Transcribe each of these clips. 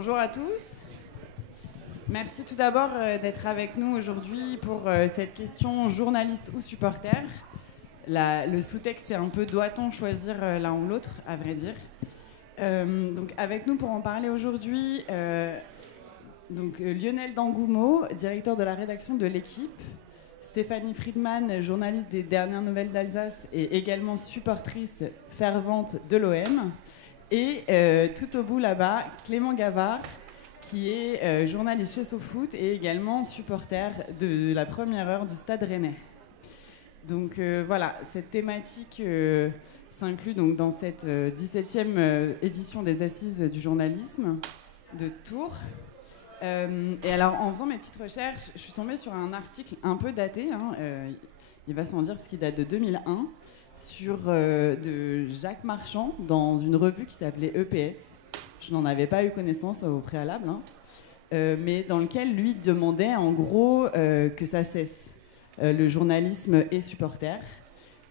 Bonjour à tous. Merci tout d'abord d'être avec nous aujourd'hui pour cette question journaliste ou supporter. Le sous-texte, c'est un peu doit-on choisir l'un ou l'autre, à vrai dire. Donc avec nous pour en parler aujourd'hui, Lionel Dangoumeau, directeur de la rédaction de l'Équipe, Stéphanie Friedman, journaliste des dernières nouvelles d'Alsace et également supportrice fervente de l'OM, et tout au bout là-bas, Clément Gavard, qui est journaliste chez SoFoot et également supporter de la première heure du Stade Rennais. Donc voilà, cette thématique s'inclut donc dans cette 17e édition des Assises du journalisme de Tours. Et alors, en faisant mes petites recherches, je suis tombée sur un article un peu daté, il va sans dire, parce qu'il date de 2001, de Jacques Marchand, dans une revue qui s'appelait EPS. Je n'en avais pas eu connaissance au préalable, mais dans lequel lui demandait en gros que ça cesse, le journalisme et supporter,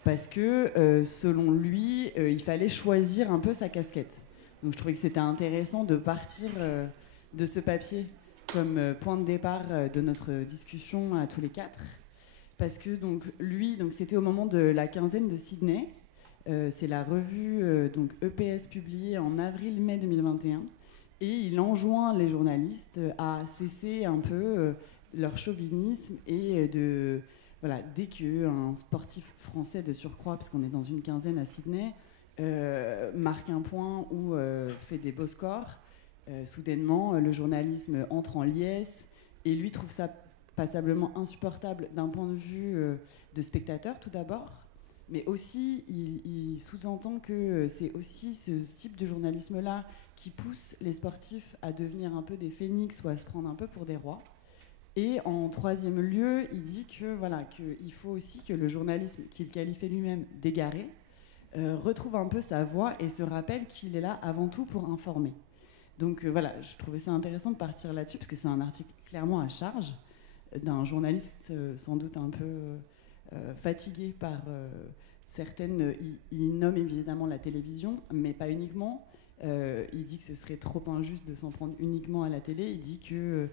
parce que selon lui, il fallait choisir un peu sa casquette. Donc je trouvais que c'était intéressant de partir de ce papier comme point de départ de notre discussion à tous les quatre, parce que donc lui, c'était au moment de la quinzaine de Sydney. C'est la revue donc EPS publiée en avril-mai 2021, et il enjoint les journalistes à cesser un peu leur chauvinisme et dès qu'un sportif français de surcroît, parce qu'on est dans une quinzaine à Sydney, marque un point ou fait des beaux scores, soudainement le journalisme entre en liesse, et lui trouve ça passablement insupportable d'un point de vue de spectateur tout d'abord, mais aussi il sous-entend que c'est aussi ce type de journalisme-là qui pousse les sportifs à devenir un peu des phénix ou à se prendre un peu pour des rois. Et en troisième lieu, il dit qu'il faut aussi que le journalisme, qu'il qualifie lui-même d'égaré, retrouve un peu sa voix et se rappelle qu'il est là avant tout pour informer. Donc je trouvais ça intéressant de partir là-dessus, parce que c'est un article clairement à charge d'un journaliste sans doute un peu fatigué par certaines... Il nomme évidemment la télévision, mais pas uniquement. Il dit que ce serait trop injuste de s'en prendre uniquement à la télé. Il dit que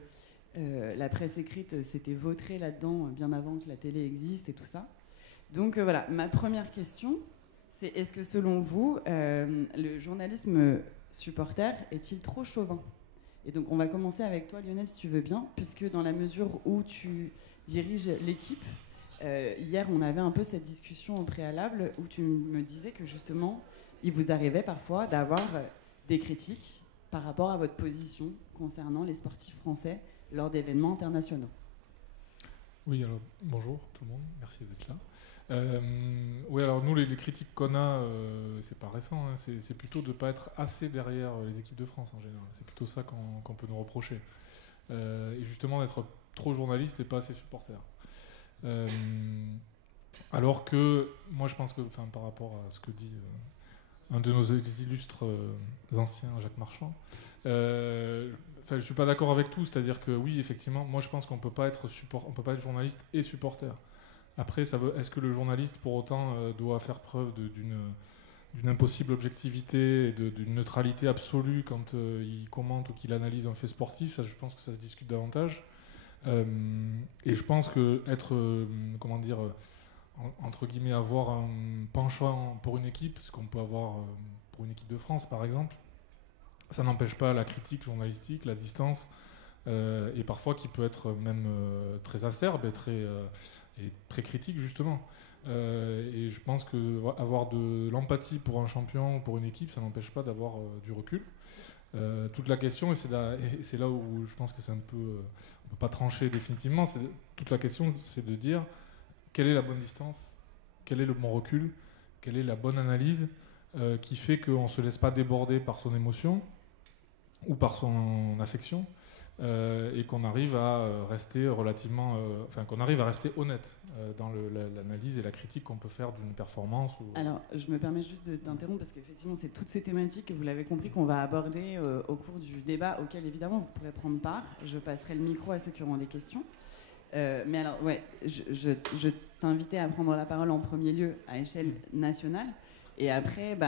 la presse écrite s'était vautrée là-dedans bien avant que la télé existe et tout ça. Donc ma première question, c'est est-ce que selon vous, le journalisme supporter est-il trop chauvin ? Et donc on va commencer avec toi, Lionel, si tu veux bien, puisque dans la mesure où tu diriges l'Équipe, hier on avait un peu cette discussion au préalable où tu me disais que justement il vous arrivait parfois d'avoir des critiques par rapport à votre position concernant les sportifs français lors d'événements internationaux. Oui, alors bonjour tout le monde, merci d'être là. Oui, alors nous, les critiques qu'on a, c'est pas récent, c'est plutôt de ne pas être assez derrière les équipes de France en général. C'est plutôt ça qu'on peut nous reprocher. Et justement d'être trop journaliste et pas assez supporter. Alors que, moi je pense que, par rapport à ce que dit un de nos illustres anciens, Jacques Marchand, je suis pas d'accord avec tout, c'est-à-dire que oui, effectivement, moi je pense qu'on peut pas être journaliste et supporter. Après, est-ce que le journaliste, pour autant, doit faire preuve d'une impossible objectivité et d'une neutralité absolue quand il commente ou qu'il analyse un fait sportif? Ça, je pense que ça se discute davantage. Et je pense que entre guillemets, avoir un penchant pour une équipe, ce qu'on peut avoir pour une équipe de France, par exemple, ça n'empêche pas la critique journalistique, la distance, et parfois qui peut être même très acerbe et très critique, justement. Et je pense qu'avoir de l'empathie pour un champion ou pour une équipe, ça n'empêche pas d'avoir du recul. Toute la question, et c'est là où je pense que c'est un peu... on ne peut pas trancher définitivement, toute la question, c'est de dire quelle est la bonne distance, quel est le bon recul, quelle est la bonne analyse qui fait qu'on ne se laisse pas déborder par son émotion ou par son affection, et qu'on arrive à rester qu'on arrive à rester honnête dans l'analyse et la critique qu'on peut faire d'une performance. Alors, je me permets juste d'interrompre, parce qu'effectivement, c'est toutes ces thématiques, vous l'avez compris, qu'on va aborder au cours du débat, auquel évidemment vous pourrez prendre part. Je passerai le micro à ceux qui auront des questions. Mais alors, je t'invitais à prendre la parole en premier lieu à échelle nationale, et après,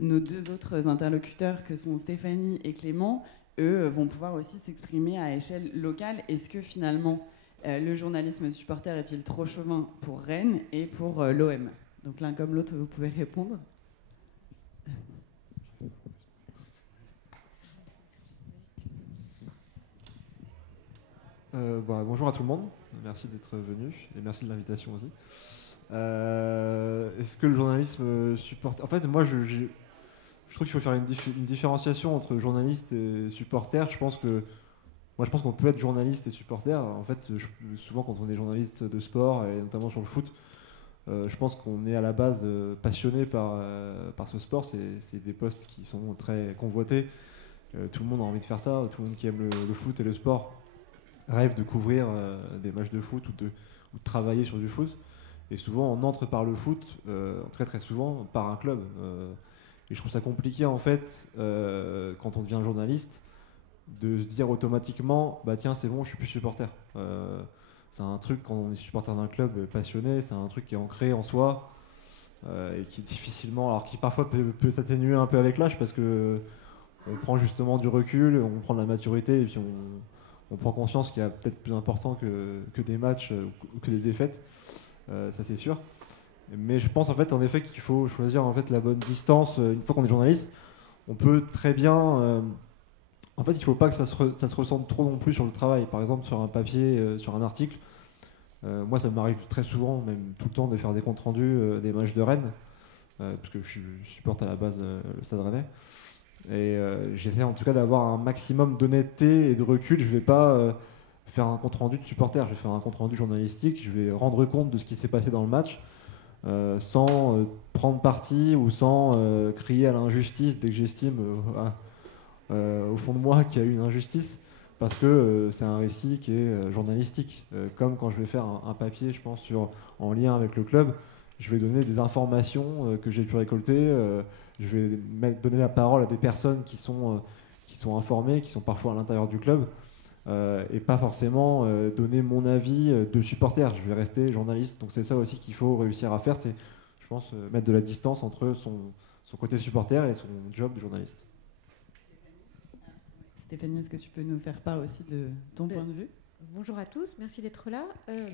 nos deux autres interlocuteurs, que sont Stéphanie et Clément, eux, vont pouvoir aussi s'exprimer à échelle locale. Est-ce que finalement, le journalisme supporter est-il trop chauvin pour Rennes et pour l'OM? Donc l'un comme l'autre, vous pouvez répondre. Bonjour à tout le monde, merci d'être venu et merci de l'invitation aussi. Est-ce que le journalisme supporter... En fait, moi, je trouve qu'il faut faire une différenciation entre journaliste et supporter. Je pense qu'on peut être journaliste et supporter. En fait, souvent, quand on est journaliste de sport, et notamment sur le foot, je pense qu'on est à la base passionné par ce sport. C'est des postes qui sont très convoités. Tout le monde a envie de faire ça. Tout le monde qui aime le foot et le sport rêve de couvrir des matchs de foot ou de travailler sur du foot. Et souvent, on entre par le foot, très très souvent, par un club. Et je trouve ça compliqué, en fait, quand on devient journaliste, de se dire automatiquement, bah tiens, c'est bon, je suis plus supporter. C'est un truc, quand on est supporter d'un club passionné, c'est un truc qui est ancré en soi et qui est difficilement, alors qui parfois peut s'atténuer un peu avec l'âge parce que on prend justement du recul, on prend de la maturité et puis on prend conscience qu'il y a peut-être plus important que des matchs ou que des défaites. Ça c'est sûr. Mais je pense en fait en effet qu'il faut choisir en fait la bonne distance. Une fois qu'on est journaliste, on peut très bien. En fait, il ne faut pas que ça se ressente trop non plus sur le travail. Par exemple, sur un papier, sur un article. Moi, ça m'arrive très souvent, même tout le temps, de faire des comptes rendus des matchs de Rennes, parce que je supporte à la base le Stade Rennais. Et j'essaie en tout cas d'avoir un maximum d'honnêteté et de recul. Je ne vais pas faire un compte rendu de supporter. Je vais faire un compte rendu journalistique. Je vais rendre compte de ce qui s'est passé dans le match. Sans prendre parti ou sans crier à l'injustice dès que j'estime au fond de moi qu'il y a eu une injustice, parce que c'est un récit qui est journalistique. Comme quand je vais faire un papier, je pense, en lien avec le club, je vais donner des informations que j'ai pu récolter, je vais donner la parole à des personnes qui sont informées, qui sont parfois à l'intérieur du club. Et pas forcément donner mon avis de supporter. Je vais rester journaliste. Donc c'est ça aussi qu'il faut réussir à faire, c'est, je pense, mettre de la distance entre son côté supporter et son job de journaliste. Stéphanie, est-ce que tu peux nous faire part aussi de ton point de vue? Bonjour à tous, merci d'être là,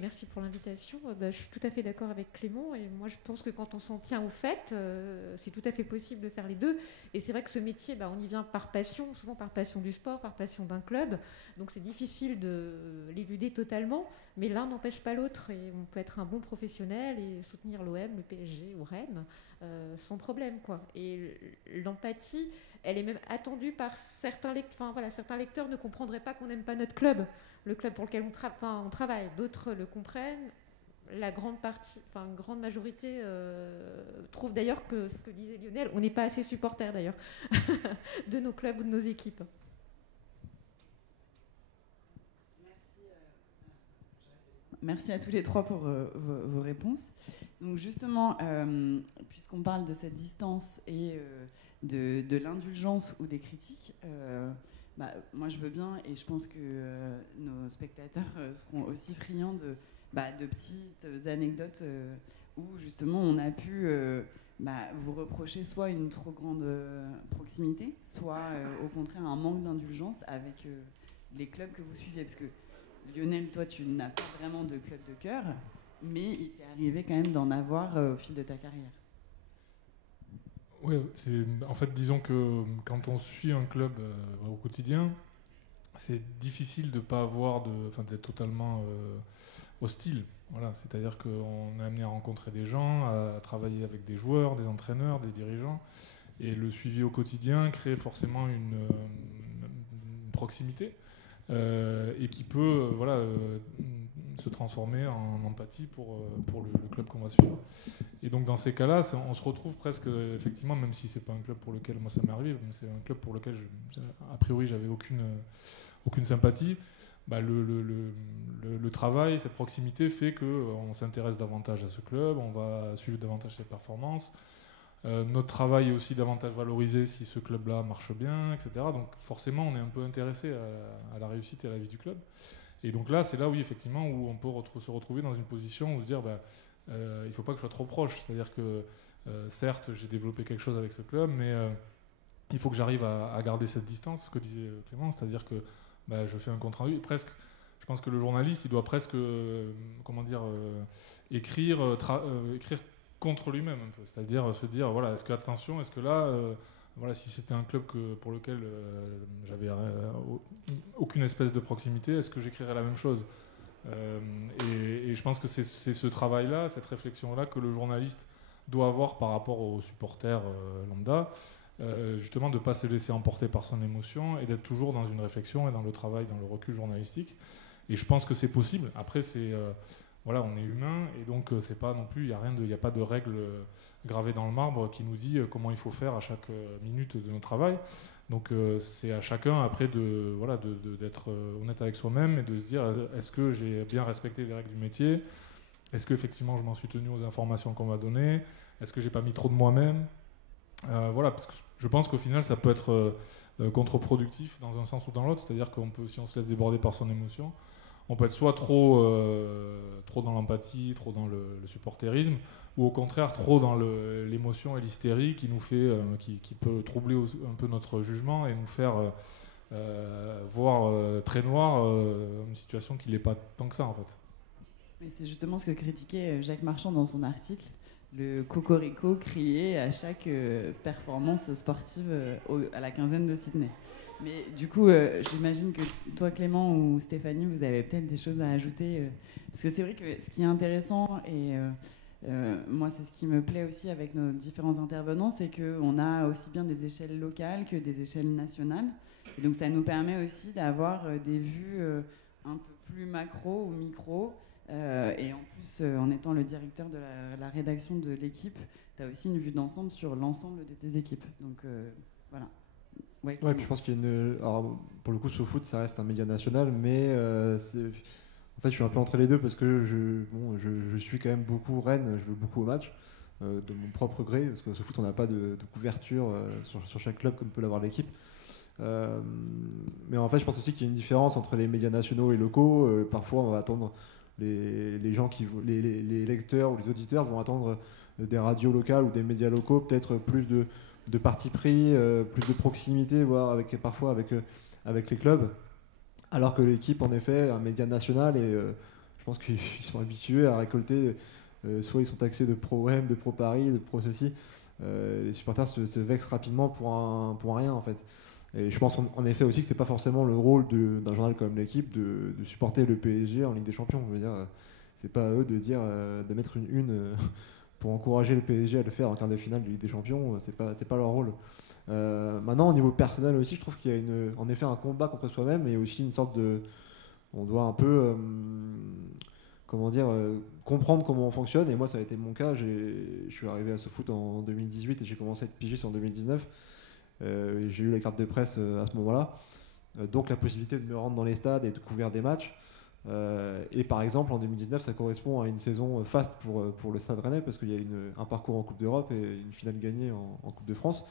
merci pour l'invitation. Je suis tout à fait d'accord avec Clément et moi je pense que quand on s'en tient au fait, c'est tout à fait possible de faire les deux. Et c'est vrai que ce métier, on y vient par passion, souvent par passion du sport, par passion d'un club, donc c'est difficile de l'éluder totalement, mais l'un n'empêche pas l'autre et on peut être un bon professionnel et soutenir l'OM, le PSG ou Rennes sans problème, quoi. Et l'empathie, elle est même attendue par certains lecteurs. Certains lecteurs ne comprendraient pas qu'on n'aime pas notre club, le club pour lequel on travaille. D'autres le comprennent. La grande partie, une grande majorité trouve d'ailleurs que ce que disait Lionel, on n'est pas assez supporters d'ailleurs de nos clubs ou de nos équipes. Merci à tous les trois pour vos réponses. Donc justement, puisqu'on parle de cette distance et de l'indulgence ou des critiques, moi je veux bien, et je pense que nos spectateurs seront aussi friands de petites anecdotes où justement on a pu vous reprocher soit une trop grande proximité, soit au contraire un manque d'indulgence avec les clubs que vous suivez. Parce que Lionel, toi tu n'as pas vraiment de club de cœur, mais il t'est arrivé quand même d'en avoir au fil de ta carrière. Oui, en fait, disons que quand on suit un club au quotidien, c'est difficile de pas d'être totalement hostile. Voilà, c'est-à-dire qu'on est amené à rencontrer des gens, à travailler avec des joueurs, des entraîneurs, des dirigeants, et le suivi au quotidien crée forcément une proximité et qui peut se transformer en empathie pour le club qu'on va suivre. Et donc dans ces cas-là, on se retrouve presque, effectivement, même si c'est pas un club pour lequel moi ça m'est arrivé, mais c'est un club pour lequel a priori j'avais aucune sympathie. Le travail, cette proximité fait qu'on s'intéresse davantage à ce club, on va suivre davantage ses performances. Notre travail est aussi davantage valorisé si ce club-là marche bien, etc. Donc forcément, on est un peu intéressé à la réussite et à la vie du club. Et donc là, c'est là où effectivement où on peut se retrouver dans une position où se dire il ne faut pas que je sois trop proche. C'est-à-dire que certes, j'ai développé quelque chose avec ce club, mais il faut que j'arrive à garder cette distance, ce que disait Clément, c'est-à-dire que je fais un compte rendu, presque. Je pense que le journaliste, il doit presque, écrire contre lui-même un peu, c'est-à-dire se dire, voilà, est-ce que là, voilà, si c'était un club pour lequel j'avais aucune espèce de proximité, est-ce que j'écrirais la même chose? Et je pense que c'est ce travail-là, cette réflexion-là que le journaliste doit avoir par rapport aux supporters lambda, justement de ne pas se laisser emporter par son émotion et d'être toujours dans une réflexion et dans le travail, dans le recul journalistique. Et je pense que c'est possible. Après, voilà, on est humain et donc c'est pas non plus, il n'y a pas de règle gravée dans le marbre qui nous dit comment il faut faire à chaque minute de notre travail. Donc c'est à chacun après d'être honnête avec soi-même et de se dire est-ce que j'ai bien respecté les règles du métier? Est-ce qu'effectivement je m'en suis tenu aux informations qu'on m'a données? Est-ce que j'ai pas mis trop de moi-même? Voilà, parce que je pense qu'au final ça peut être contre-productif dans un sens ou dans l'autre, c'est-à-dire qu'on peut, si on se laisse déborder par son émotion, on peut être soit trop dans l'empathie, trop dans le supporterisme, ou au contraire trop dans l'émotion et l'hystérie qui nous fait, qui peut troubler un peu notre jugement et nous faire voir très noir une situation qui n'est pas tant que ça en fait. Mais c'est justement ce que critiquait Jacques Marchand dans son article, le cocorico crié à chaque performance sportive à la quinzaine de Sydney. Mais du coup, j'imagine que toi, Clément ou Stéphanie, vous avez peut-être des choses à ajouter. Parce que c'est vrai que ce qui est intéressant, et moi, c'est ce qui me plaît aussi avec nos différents intervenants, c'est qu'on a aussi bien des échelles locales que des échelles nationales. Et donc, ça nous permet aussi d'avoir des vues un peu plus macro ou micro. Et en plus, en étant le directeur de la rédaction de l'équipe, tu as aussi une vue d'ensemble sur l'ensemble de tes équipes. Donc, voilà. Ouais, puis je pense qu'il y a une. Alors, pour le coup, SoFoot, ça reste un média national, mais en fait, je suis un peu entre les deux parce que je suis quand même beaucoup Rennes, je vais beaucoup au match, de mon propre gré, parce que SoFoot, on n'a pas de couverture sur chaque club comme peut l'avoir l'équipe. Mais en fait, je pense aussi qu'il y a une différence entre les médias nationaux et locaux. Parfois, on va attendre les gens les lecteurs ou les auditeurs vont attendre des radios locales ou des médias locaux, peut-être plus de parti pris, plus de proximité, voire parfois avec les clubs, alors que l'équipe, en effet, est un média national et je pense qu'ils sont habitués à récolter, soit ils sont taxés de pro-M, de pro-Paris, de pro-ceci, les supporters se vexent rapidement pour un rien en fait. Et je pense en effet aussi que c'est pas forcément le rôle d'un journal comme l'équipe de supporter le PSG en Ligue des Champions. Je veux dire, c'est pas à eux de dire de mettre une pour encourager le PSG à le faire en quart de finale de Ligue des Champions. C'est pas leur rôle. Maintenant, au niveau personnel aussi, je trouve qu'il y a en effet un combat contre soi-même et aussi une sorte de, on doit un peu comprendre comment on fonctionne. Et moi, ça a été mon cas. Je suis arrivé à SoFoot en 2018 et j'ai commencé à être pigiste en 2019. J'ai eu la carte de presse à ce moment-là, donc la possibilité de me rendre dans les stades et de couvrir des matchs. Et par exemple, en 2019, ça correspond à une saison faste pour le Stade Rennais parce qu'il y a un parcours en Coupe d'Europe et une finale gagnée en Coupe de France.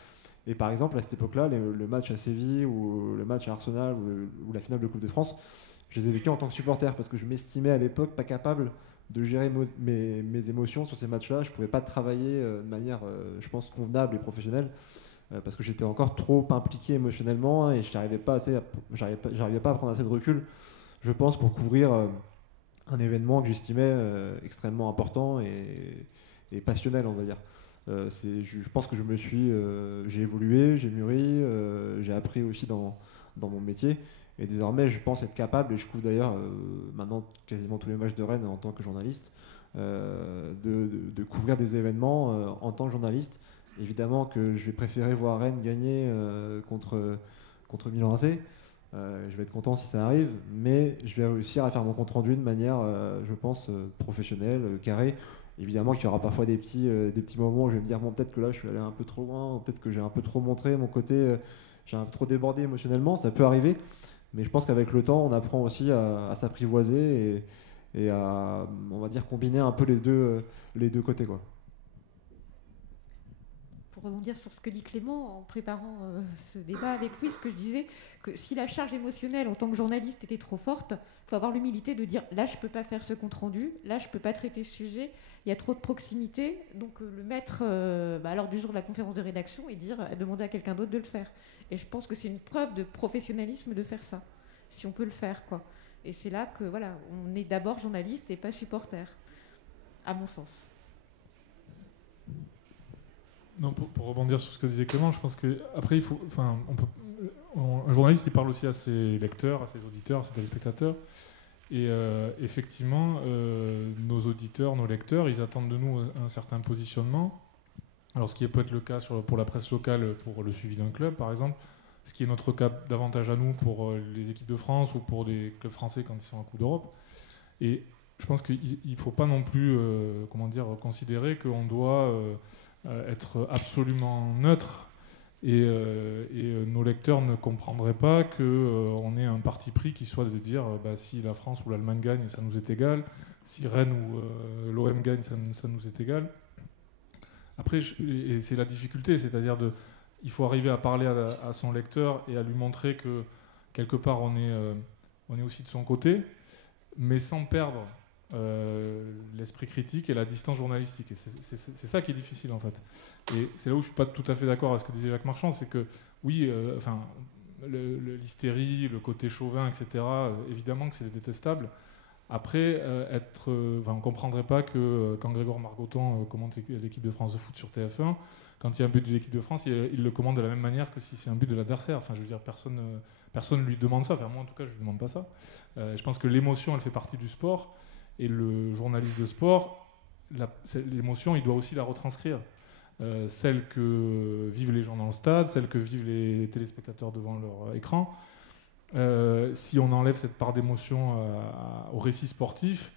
Et par exemple, à cette époque-là, le match à Séville ou le match à Arsenal ou la finale de Coupe de France, je les ai vécus en tant que supporter parce que je m'estimais à l'époque pas capable de gérer mes émotions sur ces matchs-là. Je ne pouvais pas travailler de manière, je pense, convenable et professionnelle. Parce que j'étais encore trop impliqué émotionnellement et j'arrivais pas à prendre assez de recul, je pense, pour couvrir un événement que j'estimais extrêmement important et passionnel, on va dire. Je pense que j'ai évolué, j'ai mûri, j'ai appris aussi dans mon métier et désormais je pense être capable, et je couvre d'ailleurs maintenant quasiment tous les matchs de Rennes en tant que journaliste, de couvrir des événements en tant que journaliste. Évidemment que je vais préférer voir Rennes gagner contre Milan AC. Je vais être content si ça arrive, mais je vais réussir à faire mon compte rendu de manière, je pense, professionnelle, carrée. Évidemment qu'il y aura parfois des petits moments où je vais me dire bon, peut-être que là je suis allé un peu trop loin, peut-être que j'ai un peu trop montré mon côté, j'ai un peu trop débordé émotionnellement, ça peut arriver. Mais je pense qu'avec le temps, on apprend aussi à s'apprivoiser et à, on va dire, combiner un peu les deux côtés, quoi. pour rebondir sur ce que dit Clément, en préparant ce débat avec lui, ce que je disais, que si la charge émotionnelle en tant que journaliste était trop forte, il faut avoir l'humilité de dire là je peux pas faire ce compte rendu, là je peux pas traiter ce sujet, il y a trop de proximité, donc le mettre à l'ordre du jour de la conférence de rédaction et demander à quelqu'un d'autre de le faire. Et je pense que c'est une preuve de professionnalisme de faire ça, si on peut le faire, quoi. Et c'est là que voilà, on est d'abord journaliste et pas supporter, à mon sens. Non, pour rebondir sur ce que disait Clément, je pense que après un journaliste, il parle aussi à ses lecteurs, à ses auditeurs, à ses téléspectateurs. Et effectivement, nos auditeurs, nos lecteurs, ils attendent de nous un certain positionnement. Alors, ce qui peut être le cas pour la presse locale, pour le suivi d'un club, par exemple, ce qui est notre cas davantage à nous pour les équipes de France ou pour des clubs français quand ils sont en Coupe d'Europe. Et je pense qu'il ne faut pas non plus considérer qu'on doit être absolument neutre et nos lecteurs ne comprendraient pas qu'on ait un parti pris qui soit de dire si la France ou l'Allemagne gagne, ça nous est égal, si Rennes ou l'OM gagne, ça nous est égal. Après, et c'est la difficulté, c'est-à-dire il faut arriver à parler à son lecteur et à lui montrer que quelque part on est aussi de son côté, mais sans perdre l'esprit critique et la distance journalistique. Et c'est ça qui est difficile en fait. Et c'est là où je suis pas tout à fait d'accord avec ce que disait Jacques Marchand, c'est que oui, l'hystérie, le côté chauvin, etc., évidemment que c'est détestable. Après, on ne comprendrait pas que quand Grégoire Margoton commente l'équipe de France de foot sur TF1, quand il y a un but de l'équipe de France, il le commande de la même manière que si c'est un but de l'adversaire. Enfin, je veux dire, personne ne lui demande ça. Enfin, moi, en tout cas, je ne lui demande pas ça. Je pense que l'émotion, elle fait partie du sport. Et le journaliste de sport, l'émotion, il doit aussi la retranscrire. Celle que vivent les gens dans le stade, celle que vivent les téléspectateurs devant leur écran. Si on enlève cette part d'émotion au récit sportif,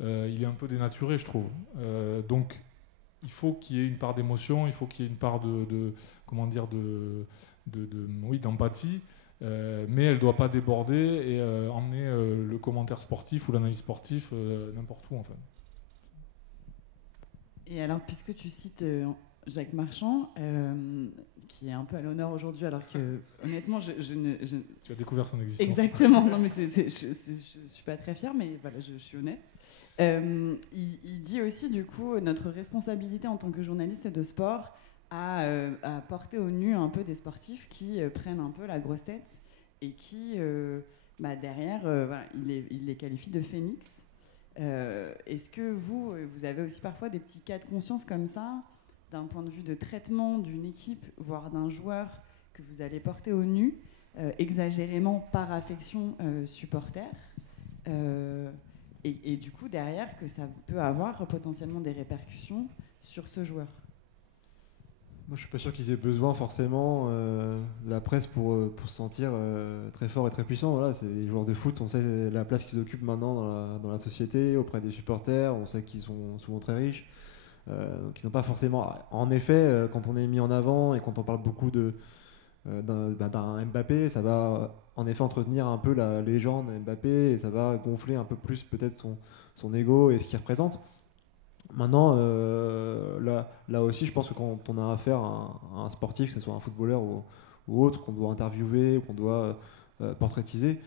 il est un peu dénaturé, je trouve. Donc, il faut qu'il y ait une part d'émotion, il faut qu'il y ait une part d'empathie, mais elle ne doit pas déborder et emmener le commentaire sportif ou l'analyse sportive n'importe où, en fait. Et alors, puisque tu cites Jacques Marchand, qui est un peu à l'honneur aujourd'hui, alors que honnêtement, je ne... Tu as découvert son existence. Exactement, non mais je suis pas très fière, mais voilà, je suis honnête. Il dit aussi, du coup, notre responsabilité en tant que journaliste de sport à porter au nu un peu des sportifs qui prennent un peu la grosse tête et qui, derrière, il les qualifie de phénix. Est-ce que vous avez aussi parfois des petits cas de conscience comme ça, d'un point de vue de traitement d'une équipe, voire d'un joueur que vous allez porter au nu, exagérément par affection supporter, et du coup derrière que ça peut avoir potentiellement des répercussions sur ce joueur? Moi, je suis pas sûr qu'ils aient besoin forcément de la presse pour se sentir très fort et très puissant. Voilà, c'est les joueurs de foot, on sait la place qu'ils occupent maintenant dans la société, auprès des supporters, on sait qu'ils sont souvent très riches. Donc ils n'ont pas forcément... En effet, quand on est mis en avant et quand on parle beaucoup d'un Mbappé, ça va en effet entretenir un peu la légende Mbappé et ça va gonfler un peu plus peut-être son ego et ce qu'il représente. Maintenant, là aussi, je pense que quand on a affaire à un sportif, que ce soit un footballeur ou autre, qu'on doit interviewer ou qu'on doit portraitiser,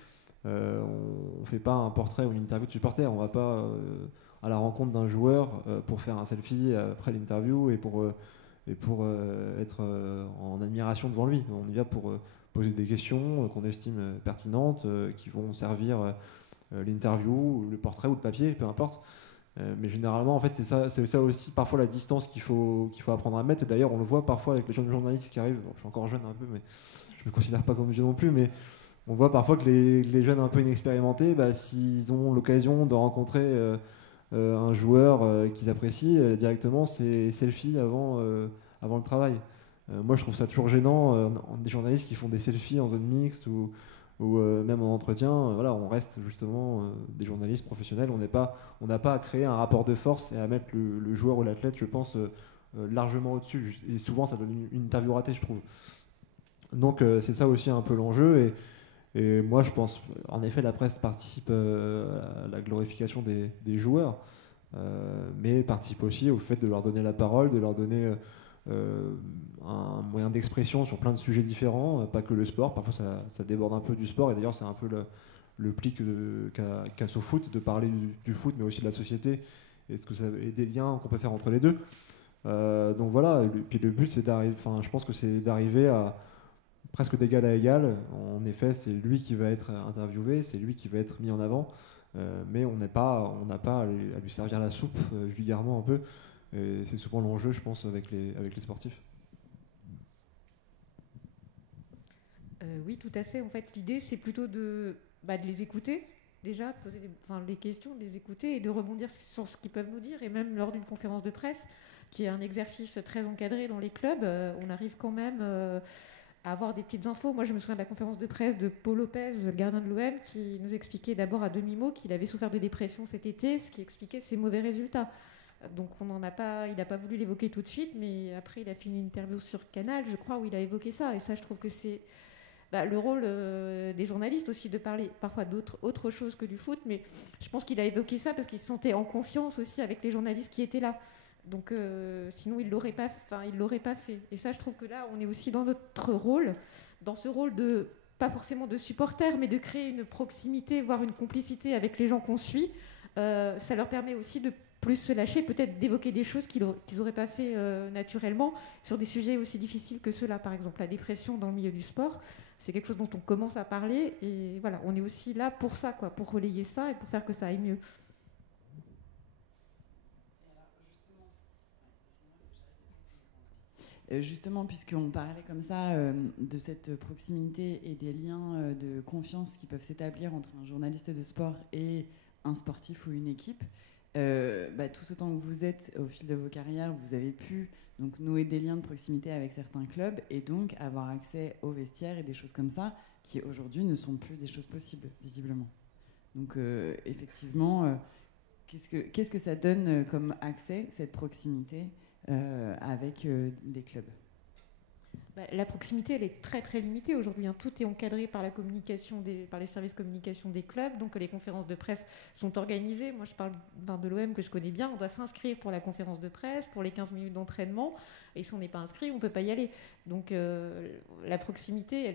on ne fait pas un portrait ou une interview de supporter. On ne va pas à la rencontre d'un joueur pour faire un selfie après l'interview et pour être en admiration devant lui. On y va pour poser des questions qu'on estime pertinentes, qui vont servir l'interview, le portrait ou le papier, peu importe. Mais généralement, en fait, c'est ça aussi, parfois la distance qu'il faut apprendre à mettre. Et d'ailleurs, on le voit parfois avec les jeunes journalistes qui arrivent. Bon, je suis encore jeune un peu, mais je me considère pas comme vieux non plus. Mais on voit parfois que les jeunes un peu inexpérimentés, s'ils ont l'occasion de rencontrer un joueur qu'ils apprécient, directement, c'est selfie avant le travail. Moi, je trouve ça toujours gênant, des journalistes qui font des selfies en zone mixte ou même en entretien. Voilà, on reste justement des journalistes professionnels. On n'a pas à créer un rapport de force et à mettre le joueur ou l'athlète, je pense, largement au-dessus. Et souvent, ça donne une interview ratée, je trouve. Donc, c'est ça aussi un peu l'enjeu. Et moi, je pense, en effet, la presse participe à la glorification des joueurs, mais participe aussi au fait de leur donner la parole, de leur donner un moyen d'expression sur plein de sujets différents, pas que le sport. Parfois, ça déborde un peu du sport. Et d'ailleurs, c'est un peu le pli qu'a SoFoot de parler du foot, mais aussi de la société et des liens qu'on peut faire entre les deux. Donc voilà. Et puis le but, je pense que c'est d'arriver à presque d'égal à égal. En effet, c'est lui qui va être interviewé, c'est lui qui va être mis en avant. Mais on n'a pas à lui servir la soupe, vulgairement un peu. Et c'est souvent l'enjeu, je pense, avec les sportifs. Oui, tout à fait. En fait, l'idée, c'est plutôt de les écouter, déjà, poser les questions, de les écouter et de rebondir sur ce qu'ils peuvent nous dire. Et même lors d'une conférence de presse, qui est un exercice très encadré dans les clubs, on arrive quand même à avoir des petites infos. Moi, je me souviens de la conférence de presse de Paul Lopez, le gardien de l'OM, qui nous expliquait d'abord à demi-mot qu'il avait souffert de dépression cet été, ce qui expliquait ses mauvais résultats. Donc il n'a pas voulu l'évoquer tout de suite, mais après il a fait une interview sur Canal, je crois, où il a évoqué ça. Et ça, je trouve que c'est le rôle des journalistes aussi de parler parfois d'autre chose que du foot. Mais je pense qu'il a évoqué ça parce qu'il se sentait en confiance aussi avec les journalistes qui étaient là. Donc sinon il l'aurait pas fait. Et ça, je trouve que là, on est aussi dans notre rôle, dans ce rôle de pas forcément de supporter, mais de créer une proximité, voire une complicité avec les gens qu'on suit. Ça leur permet aussi de plus se lâcher, peut-être d'évoquer des choses qu'ils n'auraient pas fait naturellement sur des sujets aussi difficiles que ceux-là. Par exemple, la dépression dans le milieu du sport, c'est quelque chose dont on commence à parler. Et voilà, on est aussi là pour ça, pour relayer ça et pour faire que ça aille mieux. Justement, puisqu'on parlait comme ça de cette proximité et des liens de confiance qui peuvent s'établir entre un journaliste de sport et un sportif ou une équipe, tout ce temps que vous êtes au fil de vos carrières, vous avez pu donc nouer des liens de proximité avec certains clubs et donc avoir accès aux vestiaires et des choses comme ça qui aujourd'hui ne sont plus des choses possibles visiblement. Donc effectivement, qu'est-ce que ça donne comme accès, cette proximité avec des clubs? La proximité, elle est très très limitée aujourd'hui. Tout est encadré par la communication par les services communication des clubs. Donc les conférences de presse sont organisées. Moi, je parle de l'OM que je connais bien. On doit s'inscrire pour la conférence de presse, pour les 15 minutes d'entraînement. Et si on n'est pas inscrit, on ne peut pas y aller. Donc la proximité,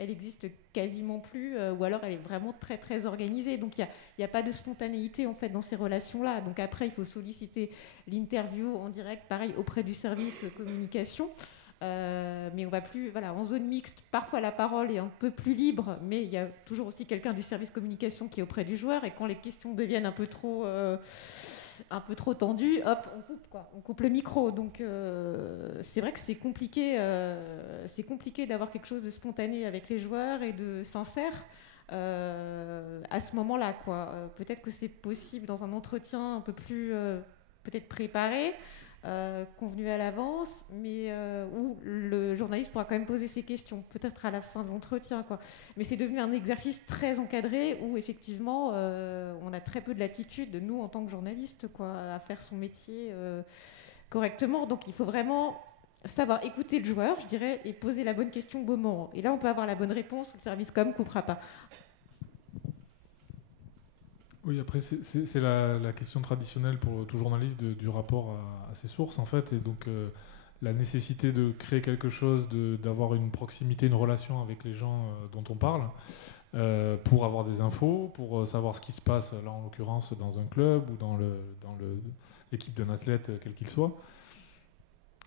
elle existe quasiment plus, ou alors elle est vraiment très très organisée. Donc il n'y a pas de spontanéité en fait dans ces relations-là. Donc après, il faut solliciter l'interview en direct, pareil, auprès du service communication. Mais on va plus, en zone mixte, parfois la parole est un peu plus libre, mais il y a toujours aussi quelqu'un du service communication qui est auprès du joueur, et quand les questions deviennent un peu trop tendues, hop, on coupe le micro. Donc c'est vrai que c'est compliqué d'avoir quelque chose de spontané avec les joueurs et de sincère à ce moment-là, peut-être que c'est possible dans un entretien un peu plus peut-être préparé, convenu à l'avance, mais où le journaliste pourra quand même poser ses questions, peut-être à la fin de l'entretien, Mais c'est devenu un exercice très encadré où effectivement on a très peu de latitude, nous en tant que journaliste, à faire son métier correctement. Donc il faut vraiment savoir écouter le joueur, je dirais, et poser la bonne question au bon moment. Et là on peut avoir la bonne réponse, le service com coupera pas. Oui, après, c'est la question traditionnelle pour tout journaliste du rapport à ses sources, en fait. Et donc, la nécessité de créer quelque chose, d'avoir une proximité, une relation avec les gens dont on parle, pour avoir des infos, pour savoir ce qui se passe, là, en l'occurrence, dans un club ou dans l'équipe d'un athlète, quel qu'il soit.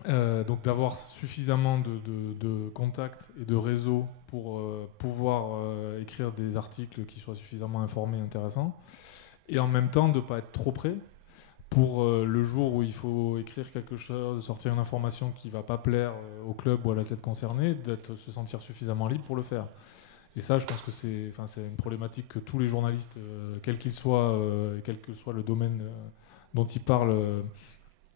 Donc d'avoir suffisamment de contacts et de réseaux pour pouvoir écrire des articles qui soient suffisamment informés et intéressants, et en même temps de ne pas être trop près pour le jour où il faut écrire quelque chose, sortir une information qui ne va pas plaire au club ou à l'athlète concerné, se sentir suffisamment libre pour le faire. Et ça, je pense que c'est une problématique que tous les journalistes, quels qu'ils soient, et quel que soit le domaine dont ils parlent,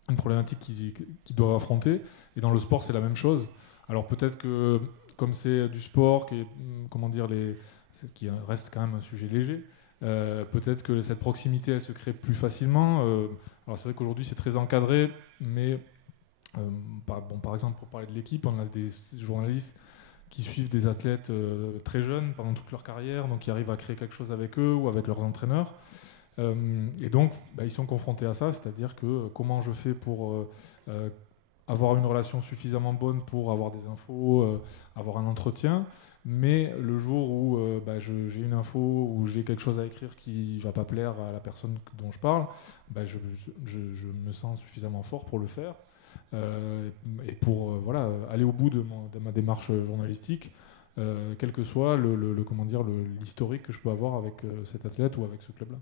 une problématique qu'ils doivent affronter. Et dans le sport, c'est la même chose. Alors peut-être que, comme c'est du sport, qui reste quand même un sujet léger, peut-être que cette proximité, elle se crée plus facilement. Alors c'est vrai qu'aujourd'hui, c'est très encadré, mais par exemple, pour parler de l'équipe, on a des journalistes qui suivent des athlètes très jeunes pendant toute leur carrière, donc qui arrivent à créer quelque chose avec eux ou avec leurs entraîneurs. Et donc, ils sont confrontés à ça, c'est-à-dire que comment je fais pour avoir une relation suffisamment bonne pour avoir des infos, avoir un entretien. Mais le jour où j'ai une info ou j'ai quelque chose à écrire qui ne va pas plaire à la personne dont je parle, je me sens suffisamment fort pour le faire et pour aller au bout de ma démarche journalistique, quel que soit l'historique que je peux avoir avec cet athlète ou avec ce club-là.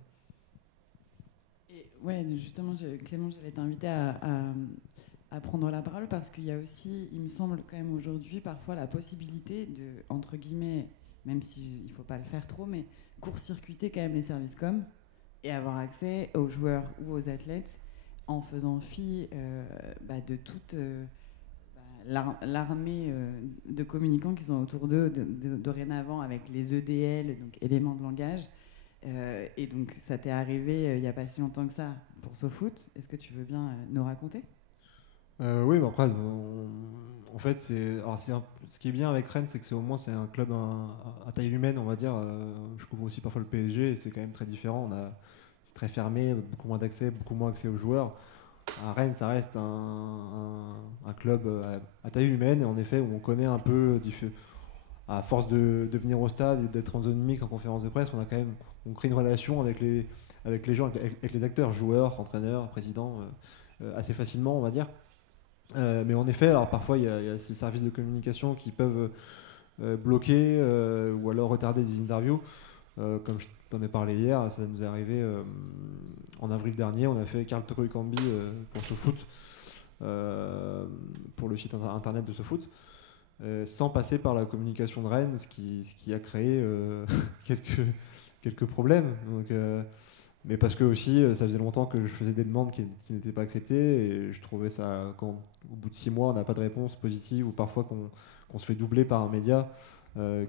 Et ouais, justement, Clément, j'allais t'inviter à prendre la parole parce qu'il y a aussi, il me semble quand même aujourd'hui, parfois la possibilité de, entre guillemets, même s'il ne faut pas le faire trop, mais court-circuiter quand même les services com et avoir accès aux joueurs ou aux athlètes en faisant fi de toute l'armée de communicants qui sont autour d'eux dorénavant avec les EDL, donc éléments de langage. Et donc ça t'est arrivé il n'y a pas si longtemps que ça pour SoFoot. Est-ce que tu veux bien nous raconter ? Oui, mais après, en fait, ce qui est bien avec Rennes, c'est que au moins c'est un club à taille humaine, on va dire. Je couvre aussi parfois le PSG, et c'est quand même très différent. C'est très fermé, beaucoup moins d'accès, beaucoup moins accès aux joueurs. À Rennes, ça reste un club à taille humaine, et en effet, où on connaît un peu, à force de venir au stade et d'être en zone mixte, en conférence de presse, on crée une relation avec les gens, avec les acteurs, joueurs, entraîneurs, présidents, assez facilement, on va dire. Mais en effet, alors parfois il y a ces services de communication qui peuvent bloquer ou alors retarder des interviews. Comme je t'en ai parlé hier, ça nous est arrivé en avril dernier. On a fait Carl Toko Ekambi pour SoFoot, pour le site internet de SoFoot, sans passer par la communication de Rennes, ce qui a créé quelques problèmes. Donc, mais parce que aussi, ça faisait longtemps que je faisais des demandes qui n'étaient pas acceptées, et je trouvais ça, quand au bout de 6 mois, on n'a pas de réponse positive, ou parfois qu'on se fait doubler par un média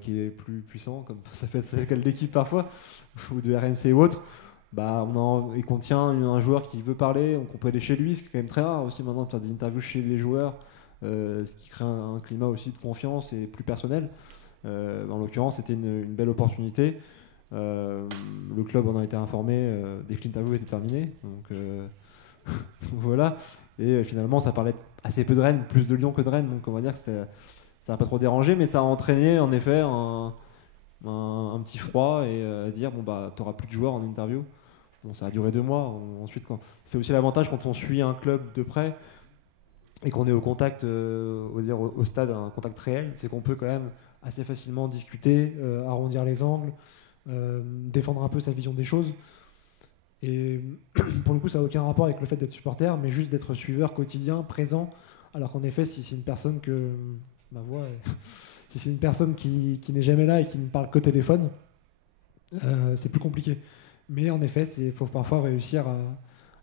qui est plus puissant, comme ça peut être le cas de l'équipe parfois, ou de RMC ou autre, et qu'on tient un joueur qui veut parler, qu'on peut aller chez lui, ce qui est quand même très rare aussi maintenant de faire des interviews chez les joueurs, ce qui crée un climat aussi de confiance et plus personnel. En l'occurrence, c'était une belle opportunité. Le club en a été informé dès que l'interview était terminée, donc voilà. Et finalement, ça parlait assez peu de Rennes, plus de Lyon que de Rennes, donc on va dire que ça n'a pas trop dérangé, mais ça a entraîné en effet un petit froid et dire t'auras plus de joueurs en interview. Bon, ça a duré 2 mois. Ensuite, c'est aussi l'avantage quand on suit un club de près et qu'on est au contact, au stade, un contact réel, c'est qu'on peut quand même assez facilement discuter, arrondir les angles, défendre un peu sa vision des choses. Et pour le coup, ça n'a aucun rapport avec le fait d'être supporter, mais juste d'être suiveur quotidien, présent. Alors qu'en effet, si c'est une personne si c'est une personne qui n'est jamais là et qui ne parle qu'au téléphone, c'est plus compliqué. Mais en effet, il faut parfois réussir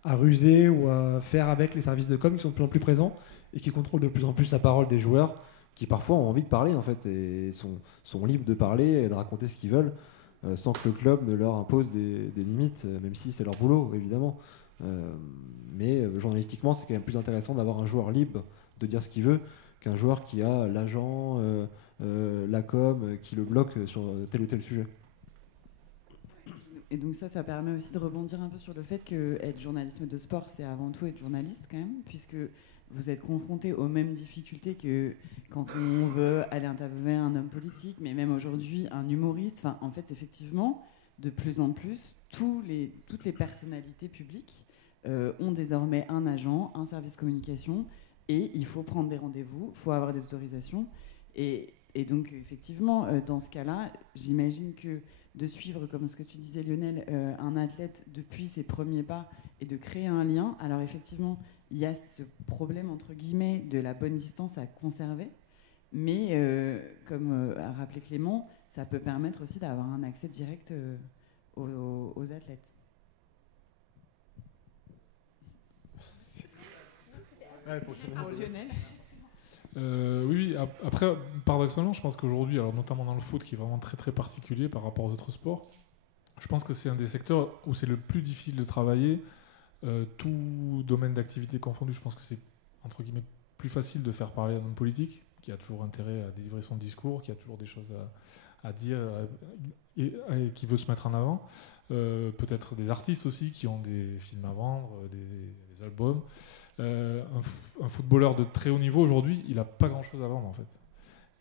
à ruser ou à faire avec les services de com qui sont de plus en plus présents et qui contrôlent de plus en plus la parole des joueurs, qui parfois ont envie de parler en fait et sont libres de parler et de raconter ce qu'ils veulent, sans que le club ne leur impose des limites, même si c'est leur boulot évidemment. Mais journalistiquement, c'est quand même plus intéressant d'avoir un joueur libre de dire ce qu'il veut qu'un joueur qui a l'agent, la com, qui le bloque sur tel ou tel sujet. Et donc ça permet aussi de rebondir un peu sur le fait que être journalisme de sport, c'est avant tout être journaliste quand même, puisque vous êtes confronté aux mêmes difficultés que quand on veut aller interviewer un homme politique, mais même aujourd'hui un humoriste. Enfin, en fait, effectivement, de plus en plus, toutes les personnalités publiques ont désormais un agent, un service communication, et il faut prendre des rendez-vous, il faut avoir des autorisations. Et donc, effectivement, dans ce cas-là, j'imagine que de suivre, comme ce que tu disais Lionel, un athlète depuis ses premiers pas et de créer un lien, alors effectivement, il y a ce problème, entre guillemets, de la bonne distance à conserver, mais comme a rappelé Clément, ça peut permettre aussi d'avoir un accès direct aux athlètes. Pour Lionel. Oui, après, paradoxalement, je pense qu'aujourd'hui, alors notamment dans le foot, qui est vraiment très très particulier par rapport aux autres sports, je pense que c'est un des secteurs où c'est le plus difficile de travailler, tout domaine d'activité confondu. Je pense que c'est, entre guillemets, plus facile de faire parler un homme politique, qui a toujours intérêt à délivrer son discours, qui a toujours des choses à dire et qui veut se mettre en avant. Peut-être des artistes aussi qui ont des films à vendre, des albums. Un footballeur de très haut niveau aujourd'hui, il n'a pas grand-chose à vendre en fait.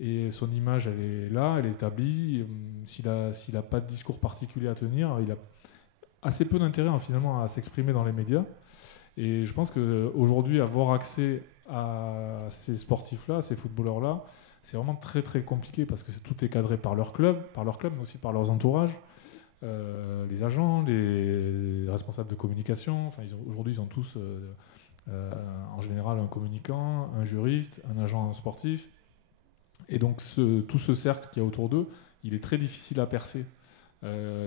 Et son image, elle est là, elle est établie. S'il a pas de discours particulier à tenir, il a assez peu d'intérêt finalement à s'exprimer dans les médias. Et je pense qu'aujourd'hui, avoir accès à ces sportifs-là, ces footballeurs-là, c'est vraiment très très compliqué parce que tout est cadré par leur club, mais aussi par leurs entourages, les agents, les responsables de communication. Enfin, aujourd'hui, ils ont tous en général un communicant, un juriste, un agent sportif. Et donc tout ce cercle qu'il y a autour d'eux, il est très difficile à percer,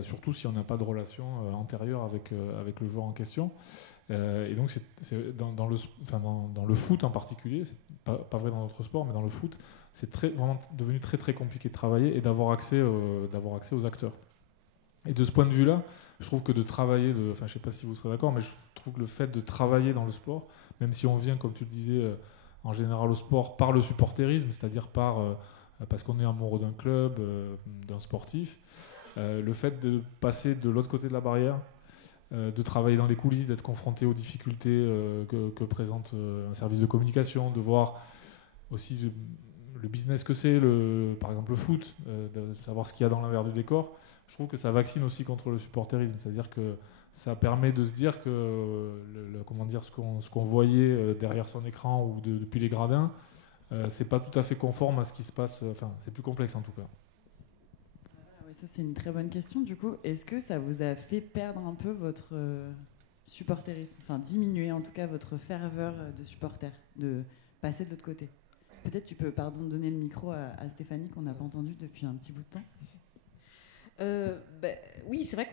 surtout si on n'a pas de relation antérieure avec le joueur en question. Et donc dans le foot en particulier, c'est pas vrai dans d'autres sports, mais dans le foot, c'est vraiment devenu très très compliqué de travailler et d'avoir accès aux acteurs. Et de ce point de vue-là, je trouve que de travailler, je ne sais pas si vous serez d'accord, mais je trouve que le fait de travailler dans le sport, même si on vient, comme tu le disais, en général au sport par le supporterisme, c'est-à-dire parce qu'on est amoureux d'un club, d'un sportif, le fait de passer de l'autre côté de la barrière, de travailler dans les coulisses, d'être confronté aux difficultés que présente un service de communication, de voir aussi le business que c'est, par exemple le foot, de savoir ce qu'il y a dans l'envers du décor. Je trouve que ça vaccine aussi contre le supporterisme, c'est-à-dire que ça permet de se dire que ce qu'on voyait derrière son écran ou depuis les gradins, c'est pas tout à fait conforme à ce qui se passe, c'est plus complexe en tout cas. Oui, ça c'est une très bonne question. Du coup, est-ce que ça vous a fait perdre un peu votre supporterisme, enfin diminuer en tout cas votre ferveur de supporter, de passer de l'autre côté? Peut-être tu peux donner le micro à Stéphanie qu'on n'a pas entendu depuis un petit bout de temps. Oui, c'est vrai